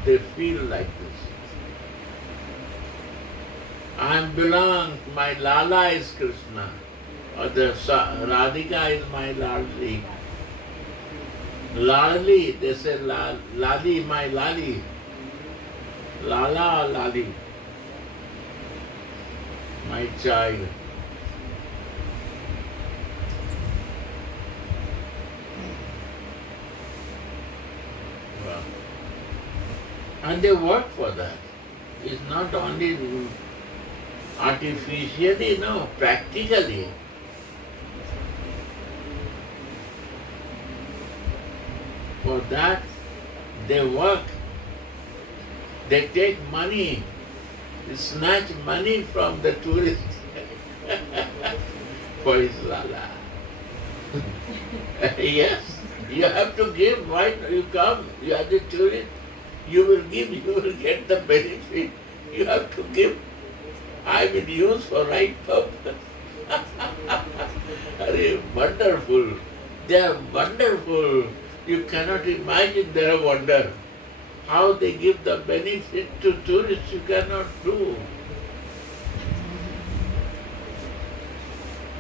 They feel like this. I belong, my Lala is Krishna, or the Radhika is my Ladli. Ladli, they say Lali, my Lali. Lala or Lali, my child. Wow. And they work for that. It's not only artificially, no, practically. For that, they work. They take money, they snatch money from the tourists for his lala. Yes, you have to give. Why you come? You are the tourist. You will give, you will get the benefit. You have to give. I will use for right purpose. Are wonderful. They are wonderful. You cannot imagine their wonder. How they give the benefit to tourists, you cannot do.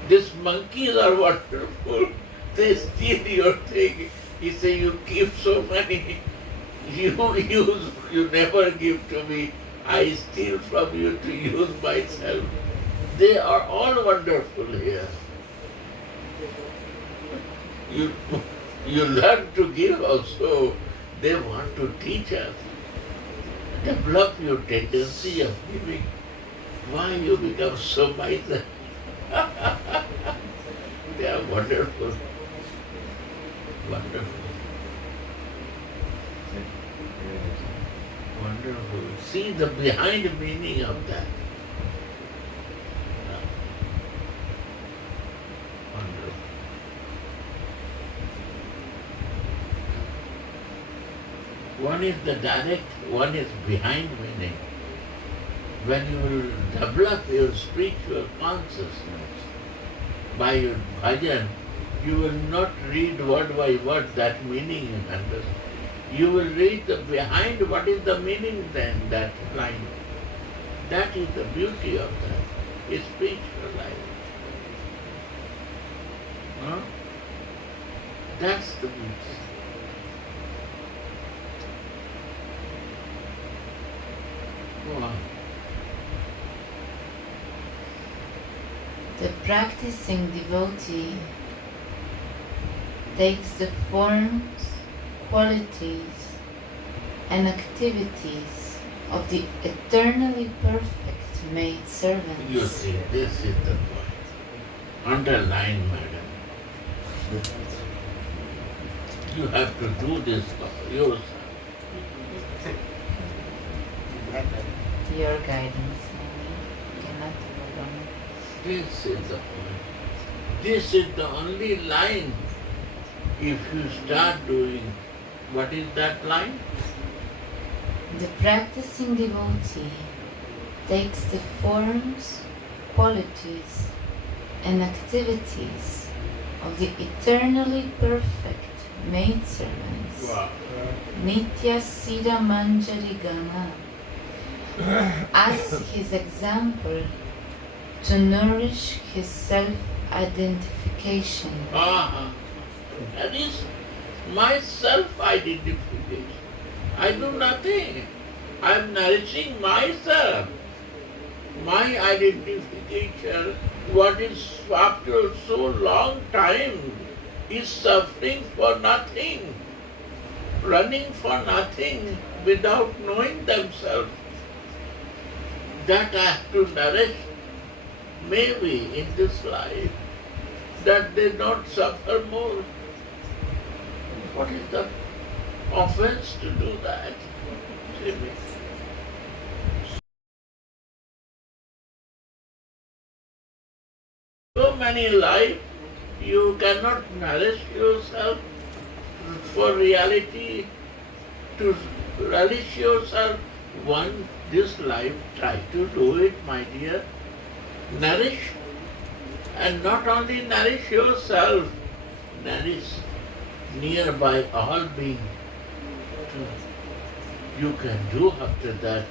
These monkeys are wonderful. They steal your thing. He say, you keep so many. You use, you never give to me. I steal from you to use myself. They are all wonderful here. You learn to give also. They want to teach us. Develop your tendency of giving. Why you become so miser? They are wonderful. Wonderful. Wonderful. See the behind meaning of that. Wonderful. One is the direct, one is behind meaning. When you will develop your spiritual consciousness by your bhajan, you will not read word by word that meaning you understand. You will read the behind what is the meaning then, that line. That is the beauty of that spiritual life. Huh? That's the beauty. Go on. The practicing devotee takes the forms, qualities, and activities of the eternally perfect maid servants. You see, this is the point. Underline, madam. You have to do this for yourself. Your guidance, cannot alone. This is the point. This is the only line. If you start doing, what is that line? The practicing devotee takes the forms, qualities, and activities of the eternally perfect maidservants, Wow. Nitya Siddha Manjari Gana, as his example to nourish his self-identification. That is my self-identification. I do nothing. I am nourishing myself. My identification, what is after so long time, is suffering for nothing, running for nothing without knowing themselves. That I have to nourish, maybe in this life, that they not suffer more. What is the offense to do that? See me? So many lives, you cannot nourish yourself for reality, to relish yourself. One, this life, try to do it, my dear. Nourish, and not only nourish yourself, nourish nearby all beings. You can do after that,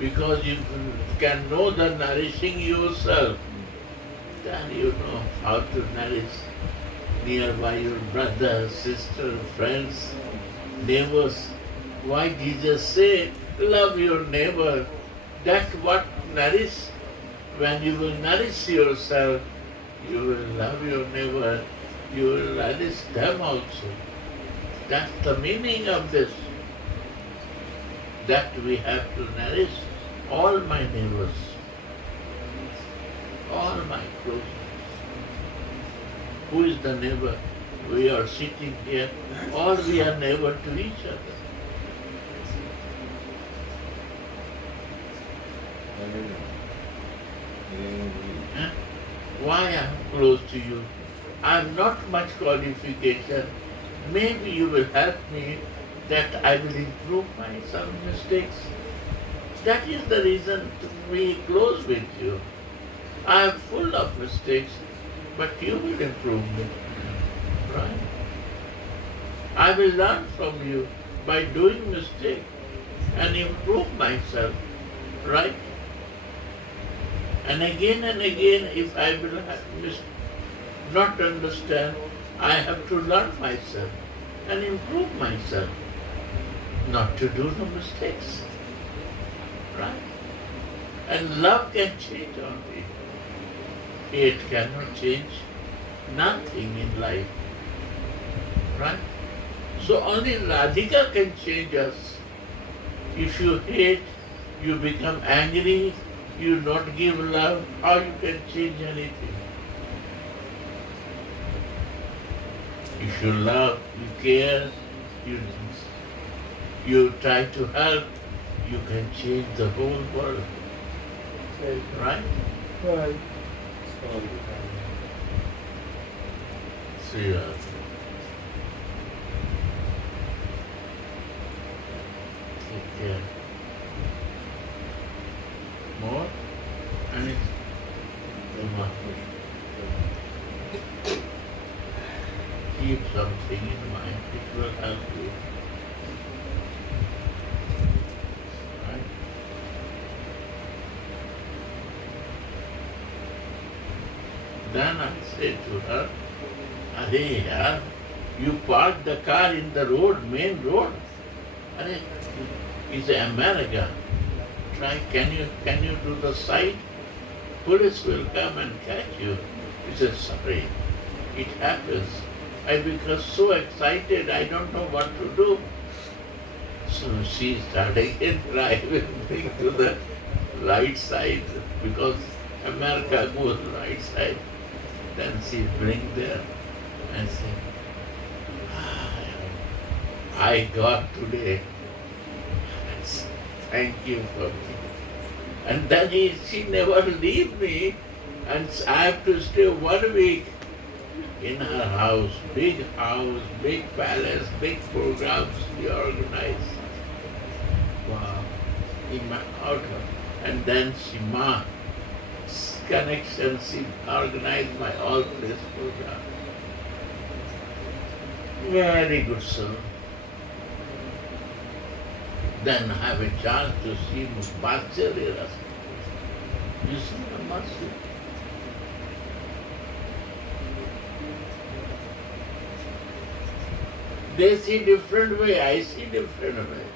because you can know the nourishing yourself. Then you know how to nourish nearby your brother, sister, friends, neighbors. Why Jesus say, love your neighbor? That's what nourish. When you will nourish yourself, you will love your neighbor, you will nourish them also. That's the meaning of this. That we have to nourish all my neighbors, all my close ones. Who is the neighbor? We are sitting here, all we are neighbor to each other. Huh? Why I am close to you? I have not much qualification. Maybe you will help me that I will improve my some mistakes. That is the reason to be close with you. I am full of mistakes, but you will improve me. Right? I will learn from you by doing mistakes and improve myself. Right? And again, if I will not understand, I have to learn myself and improve myself, not to do no mistakes. Right? And love can change only. Hate cannot change nothing in life. Right? So only Radhika can change us. If you hate, you become angry, you not give love, how you can change anything? If you love, you care, you try to help, you can change the whole world. Right? Right. See you. Keep something in mind, it will help you. Right? Then I say to her, "Are yaar, you parked the car in the road, main road. Are, it's America. Try, can you do the side? Police will come and catch you." He said, "Sorry, it happens. I become so excited, I don't know what to do." So she started again driving me to the right side because America goes right side. Then she bring there and say, "I got today. Thank you for me." And then she never leave me, and I have to stay 1 week in her house, big palace, big programs we organize. Wow, in my outer. And then she connection, she organized my all place program. Very good soul. Then I have a chance to see Radha Rasa. You see the mercy. They see different way, I see different way.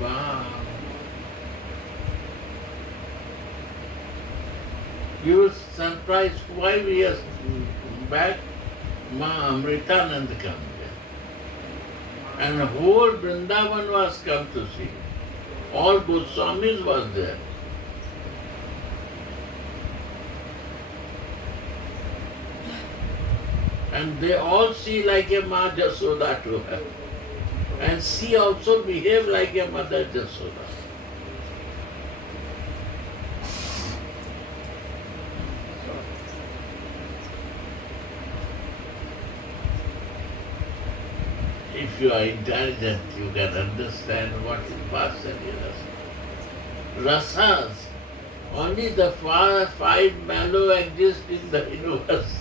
Wow. You will surprise 5 years back, Ma Amritanand came there. And the whole Vrindavan was come to see. All Goswamis was there. And they all see like a Ma Jasoda to her. And she also behave like a Mother Jasoda. If you are intelligent, you can understand what is Vasari Rasa. Rasas, only the 5 mallow exist in the universe.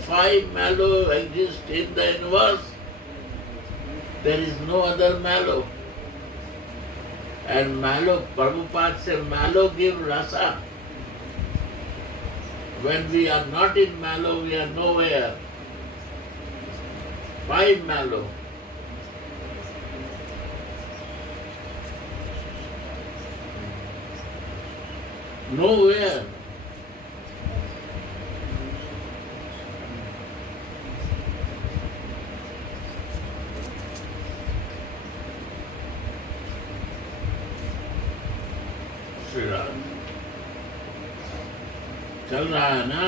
5 mallow exist in the universe. There is no other mallow. And mallow, Prabhupada said, mallow give rasa. When we are not in mallow, we are nowhere. 5 mallow. Nowhere. Shri Ram चल रहा है ना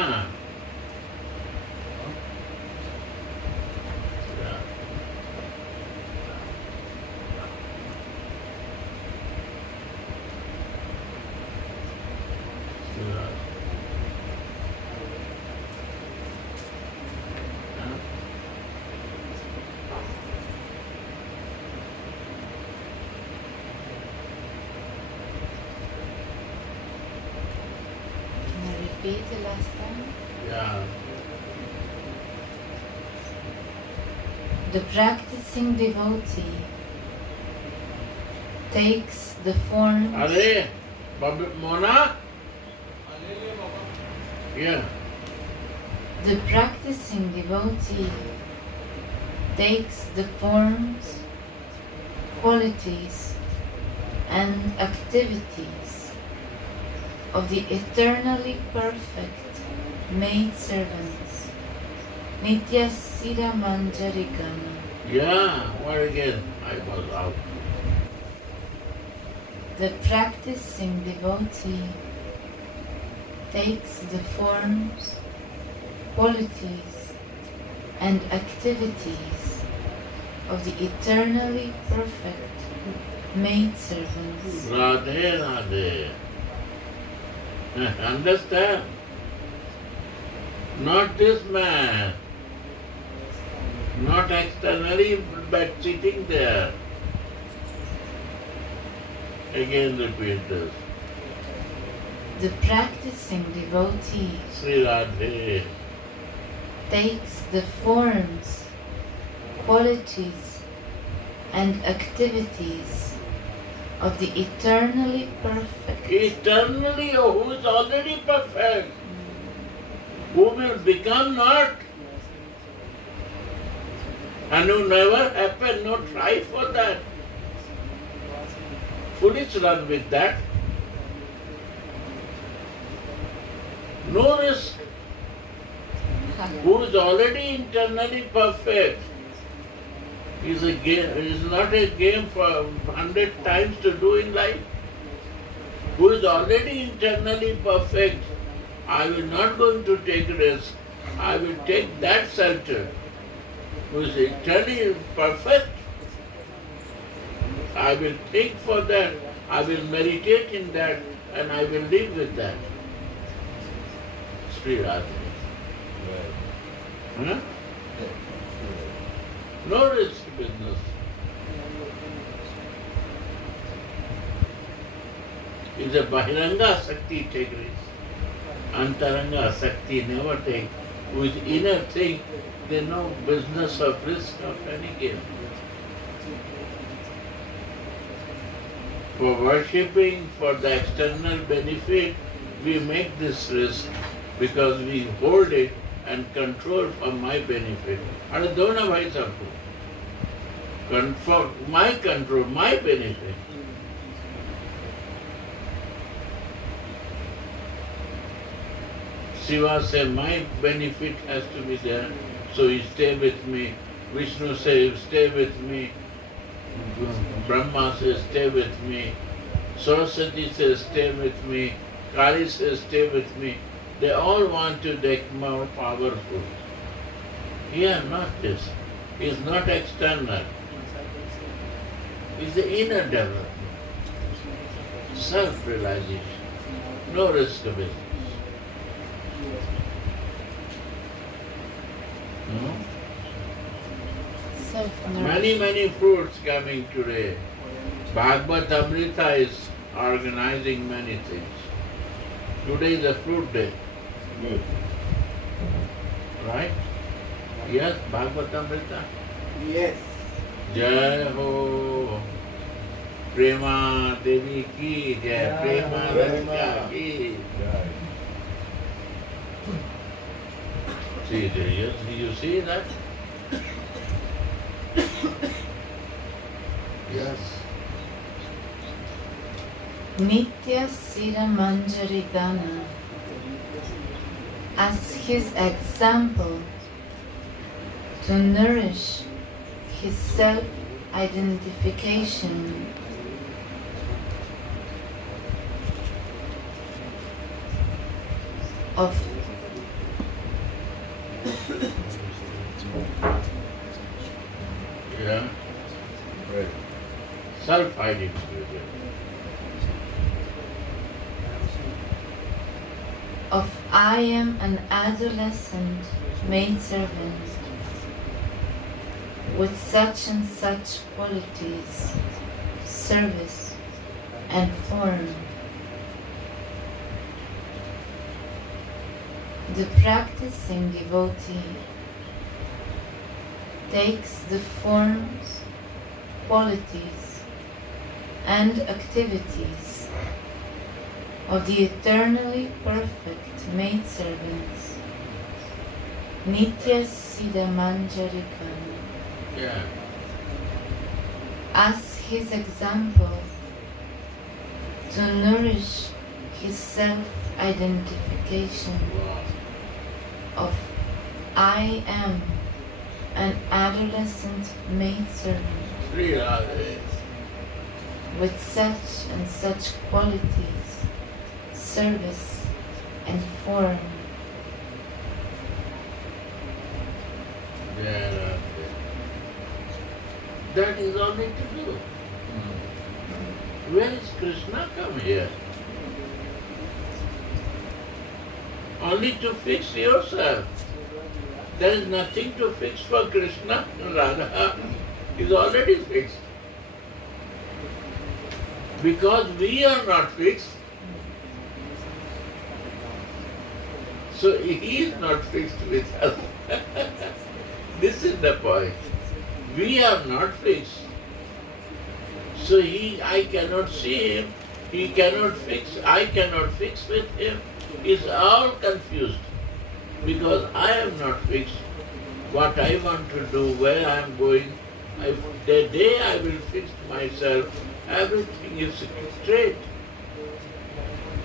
Repeat the last time. Yeah. The practicing devotee takes the form. Are, Mona? Yeah. The practicing devotee takes the forms, qualities, and activities of the eternally perfect maidservants, Nitya Sira Manjarigana. Yeah, what again? I was out. The practicing devotee takes the forms, qualities, and activities of the eternally perfect maidservants. Radhe Radhe. Understand? Not this man. Not externally, but sitting there. Again repeat this. The practicing devotee Sri Radhe, takes the forms, qualities, and activities of the eternally perfect, eternally, who is already perfect, who will become not, and who never happened, no try for that. Foolish run with that. No risk. Who is already internally perfect is a game, is not a game for 100 times to do in life. Who is already internally perfect, I will not going to take risk. I will take that shelter. Who is internally perfect, I will think for that, I will meditate in that, and I will live with that. Sri Radha. Huh? No risk business. If the Bahiranga Sakti take risk, Antaranga Sakti never take. With inner thing, they know business of risk of any game. For worshipping, for the external benefit, we make this risk because we hold it and control for my benefit. And dona bhai sabko. For my control, my benefit. Shiva said, my benefit has to be there, so you stay with me. Vishnu says, stay with me. Brahma says, stay with me. Saraswati says, stay with me. Kali says, stay with me. They all want to make more powerful. Here, not this. It's not external. It's the inner development. Self-realization. No risk of business. No? self-nourished. Many fruits coming today. Bhagavad Amrita is organizing many things. Today is a fruit day. Good. Right? Yes, Bhagavad Amrita. Yes. Jai ho. Prema Devi ki jai. Prema Radhika ki. See, you see that? Yes. Nitya Sira Manjari Gana, as his example to nourish his self-identification of Yeah. Right. Self-identity. of I am an adolescent maidservant with such and such qualities, service and form. The practicing devotee takes the forms, qualities, and activities of the eternally perfect maidservants, Nitya Siddha Manjarikana, Yeah. as his example to nourish his self-identification Wow. of I am an adolescent maidservant Sri Radha. with such and such qualities, service and form. Jai. That is all need to do. Where is Krishna come here? Only to fix yourself. There is nothing to fix for Krishna. Radha is already fixed. Because we are not fixed, So he is not fixed with us. This is the point. We are not fixed. So I cannot see him, he cannot fix, I cannot fix with him. It's all confused because I am not fixed. What I want to do, where I am going, the day I will fix myself, everything is straight.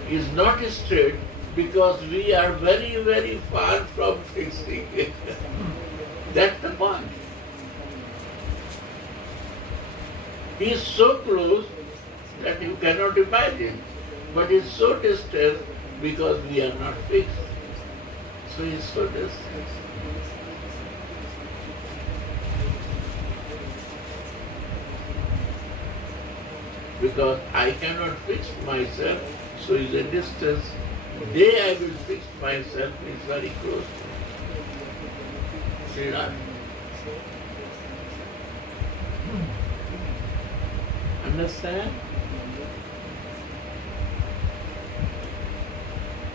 Is not straight because we are very, very far from fixing it. That's the point. He is so close that you cannot imagine, but he is so distant because we are not fixed. So he is so distant. Because I cannot fix myself, so is a distance. Day I will fix myself is very close to me. See that? Understand?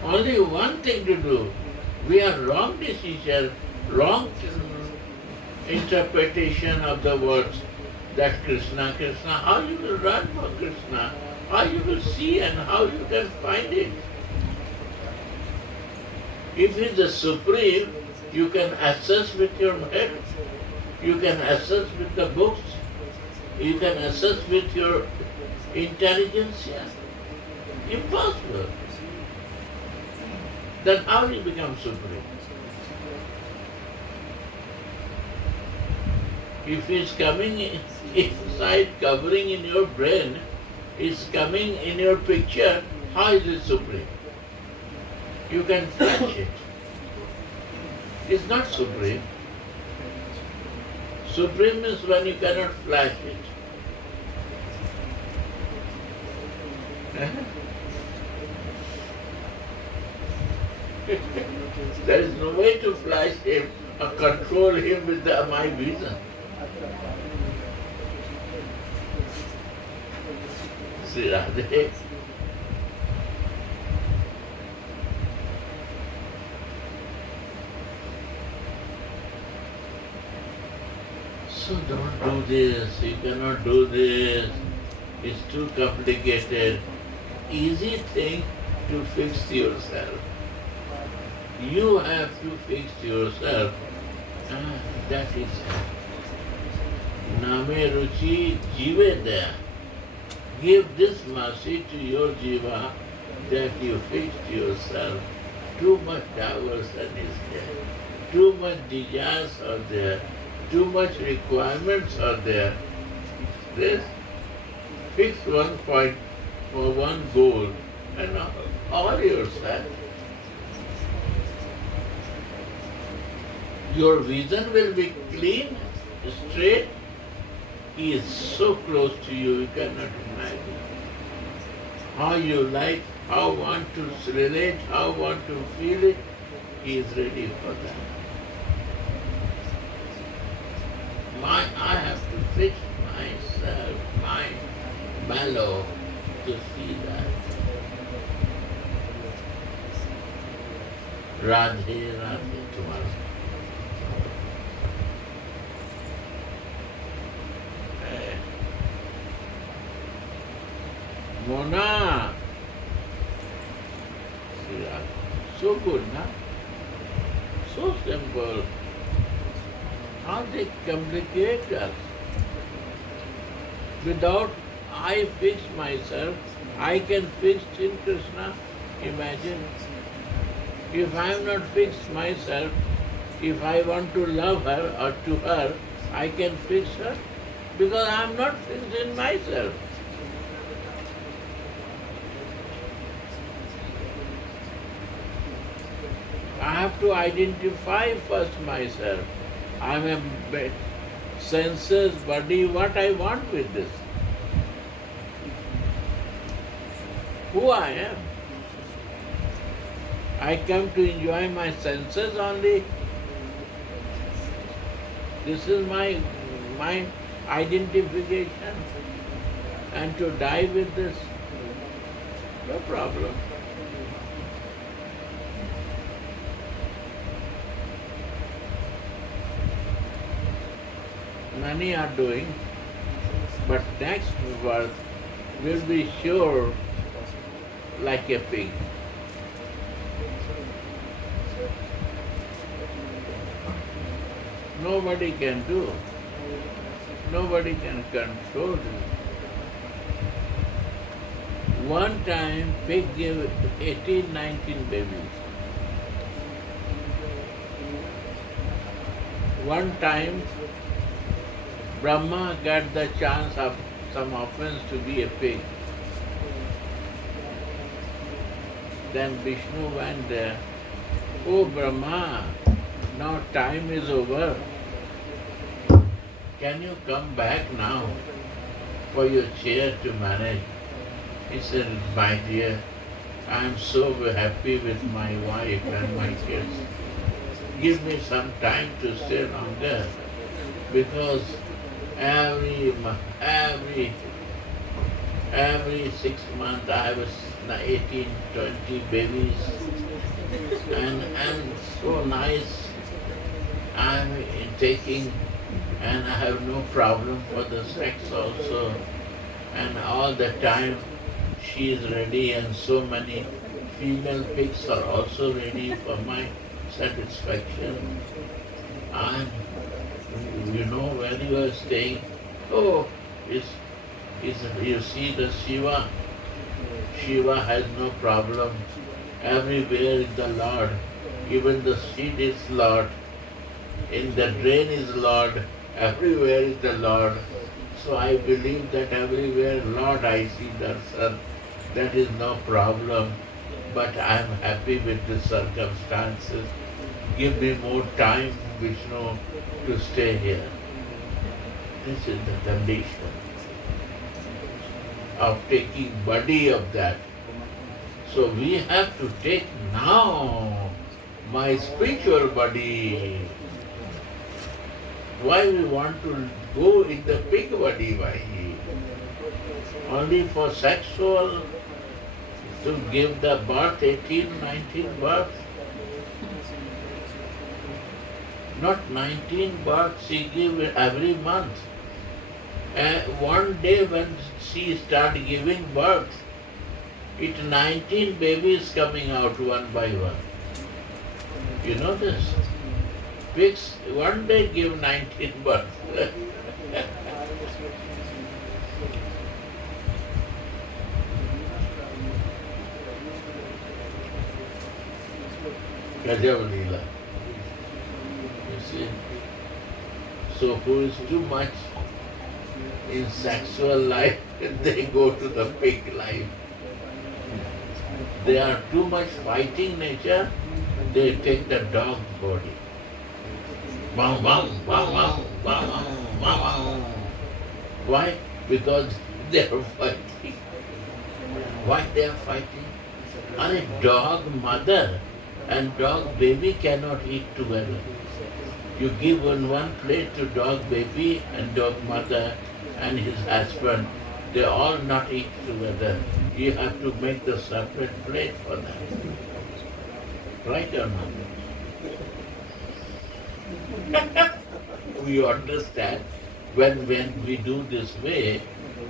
Only one thing to do. We have wrong decision, wrong interpretation of the words that Krishna, Krishna. How you will run for Krishna? How you will see and how you can find it? If he is the Supreme, you can assess with your head, you can assess with the books, you can assess with your intelligence. Impossible. Then how you become Supreme? If it's coming inside, covering in your brain, it's coming in your picture, how is it Supreme? You can flash it. It's not Supreme. Supreme is when you cannot flash it. There is no way to flash him or control him with my vision. See, Radhe? So don't do this, you cannot do this, it's too complicated. Easy thing to fix yourself. You have to fix yourself. That is Name Ruchi Jive Daya. Give this mercy to your jiva that you fixed yourself. Too much diversion is there. Too much desires are there. Too much requirements are there. This fix one point for one goal and all yourself. Your vision will be clean, straight. He is so close to you, you cannot imagine. How you like, how want to relate, how want to feel it, he is ready for that. I have to fix myself, my mellow, to see that. Radhe, Radhe, tomorrow. Mona! So good, na? So simple. How they complicate us. Without I fix myself, I can fix in Krishna. Imagine. If I am not fixed myself, if I want to love her or to her, I can fix her because I am not fixed in myself. I have to identify first myself. I am a senses, body, what I want with this. Who I am. I come to enjoy my senses only. This is my identification. And to die with this, no problem. many are doing, but next birth will be sure like a pig. Nobody can do. Nobody can control it. One time pig gave 18, 19 babies. One time Brahma got the chance of some offense to be a pig. Then Vishnu went there. Oh Brahma, now time is over. Can you come back now for your chair to manage? He said, my dear, I am so happy with my wife and my kids. Give me some time to stay longer, because every 6 months I have 18, 20 babies, and so nice I'm taking, and I have no problem for the sex also, and all the time she is ready, and so many female pigs are also ready for my satisfaction. And you know where you are staying? Oh, you see the Shiva? Shiva has no problem. Everywhere is the Lord. Even the seed is Lord. In the drain is Lord. Everywhere is the Lord. So I believe that everywhere Lord I see darshan. That is no problem. But I am happy with the circumstances. Give me more time, Vishnu, to stay here. This is the condition of taking body of that. So we have to take now my spiritual body. Why we want to go in the pig body? Why? Only for sexual, to give the birth, 18, 19 births. Not 19 births she give every month. And one day when she start giving birth, it 19 babies coming out one by one. You know this? Pigs one day give 19 births. Gajab Leela. You see? So who is too much in sexual life, they go to the pig life. They are too much fighting nature, they take the dog body. Wow, wow, wow, wow, wow, wow. Why? Because they are fighting. Why they are fighting? A dog mother and dog baby cannot eat together. You give one plate to dog baby and dog mother and his husband, they all not eat together. You have to make the separate plate for them. Right or not? We understand when we do this way,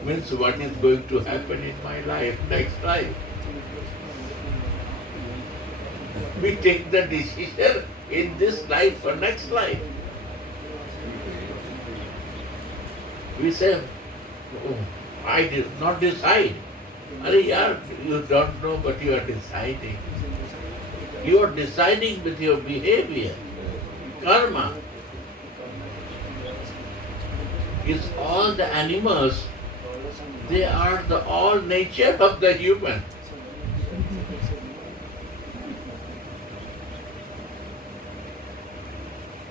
means what is going to happen in my life, next life. We take the decision in this life for next life. We say, oh, I did not decide. Yaar, you don't know, but you are deciding. You are deciding with your behavior. Karma is all the animals. They are the all nature of the human.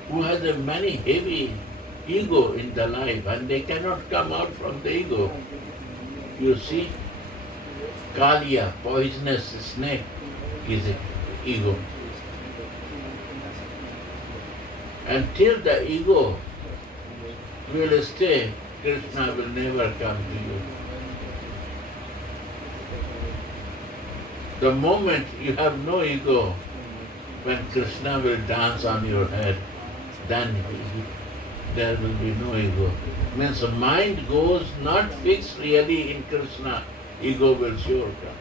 Who has a many heavy ego in the life and they cannot come out from the ego. You see, Kaliya, poisonous snake, is an ego. Until the ego will stay, Krishna will never come to you. The moment you have no ego, when Krishna will dance on your head, then there will be no ego. Means the mind goes not fixed really in Krishna, ego will sure come.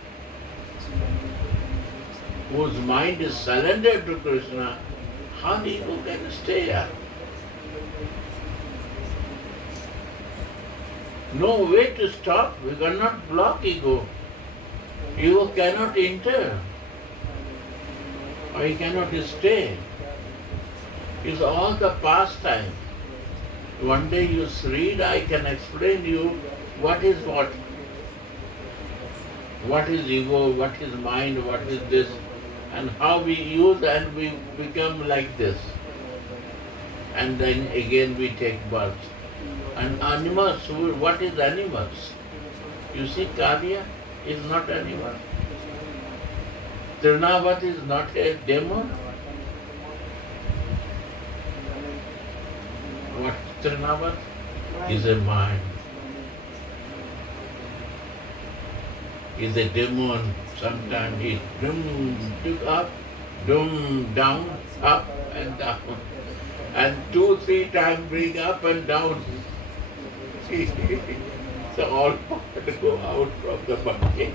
Whose mind is surrendered to Krishna, how the ego can stay here? No way to stop, we cannot block ego. Ego cannot enter, or he cannot stay. It's all the pastime. One day you read, I can explain you what is what. What is ego, what is mind, what is this, and how we use and we become like this. And then again we take birth. And animals, what is animals? You see, Karya is not animal. Trinavat is not a demon. What is Trinavat? Is a mind. Is a demon. Sometimes he took up, down, up and down. And 2-3 times bring up and down. So all part go out from the body.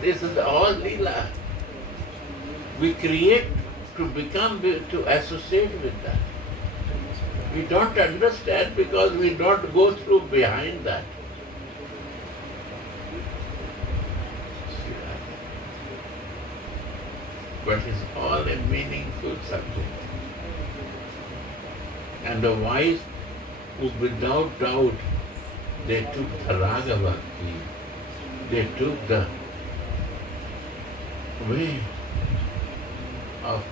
This is all Leela. We create to become, to associate with that. We don't understand because we don't go through behind that. But it's all a meaningful subject. And the wise who without doubt, they took the Raga Bhakti, they took the way of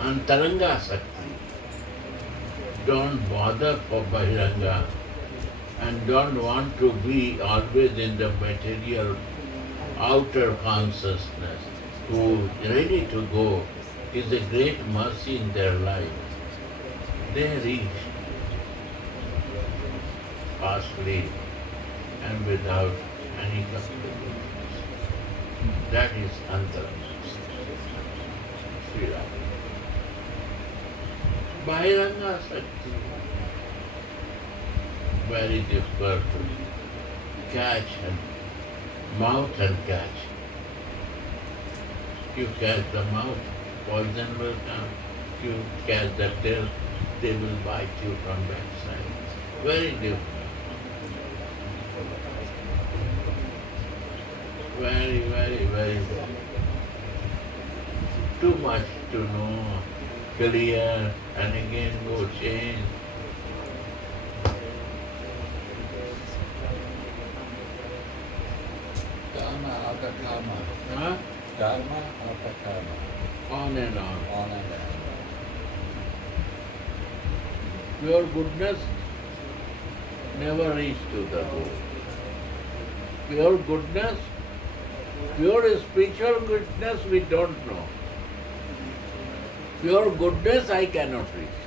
Antaranga Sakti. Don't bother for Bahiranga and don't want to be always in the material outer consciousness. Who is ready to go is a great mercy in their life. They reach fastly and without any complications. That is Antaranga Sri Radha. Bahiranga Sakti, very difficult to catch and mouth and catch. You catch the mouth, poison will come. You catch the tail, they will bite you from backside. Very difficult. Very, very, very difficult. Too much to know, clear, and again go change. Karma after karma. Huh? Karma after karma. On and on. On and on. Pure goodness never reach to the goal. Pure goodness, pure spiritual goodness we don't know. Pure goodness I cannot reach.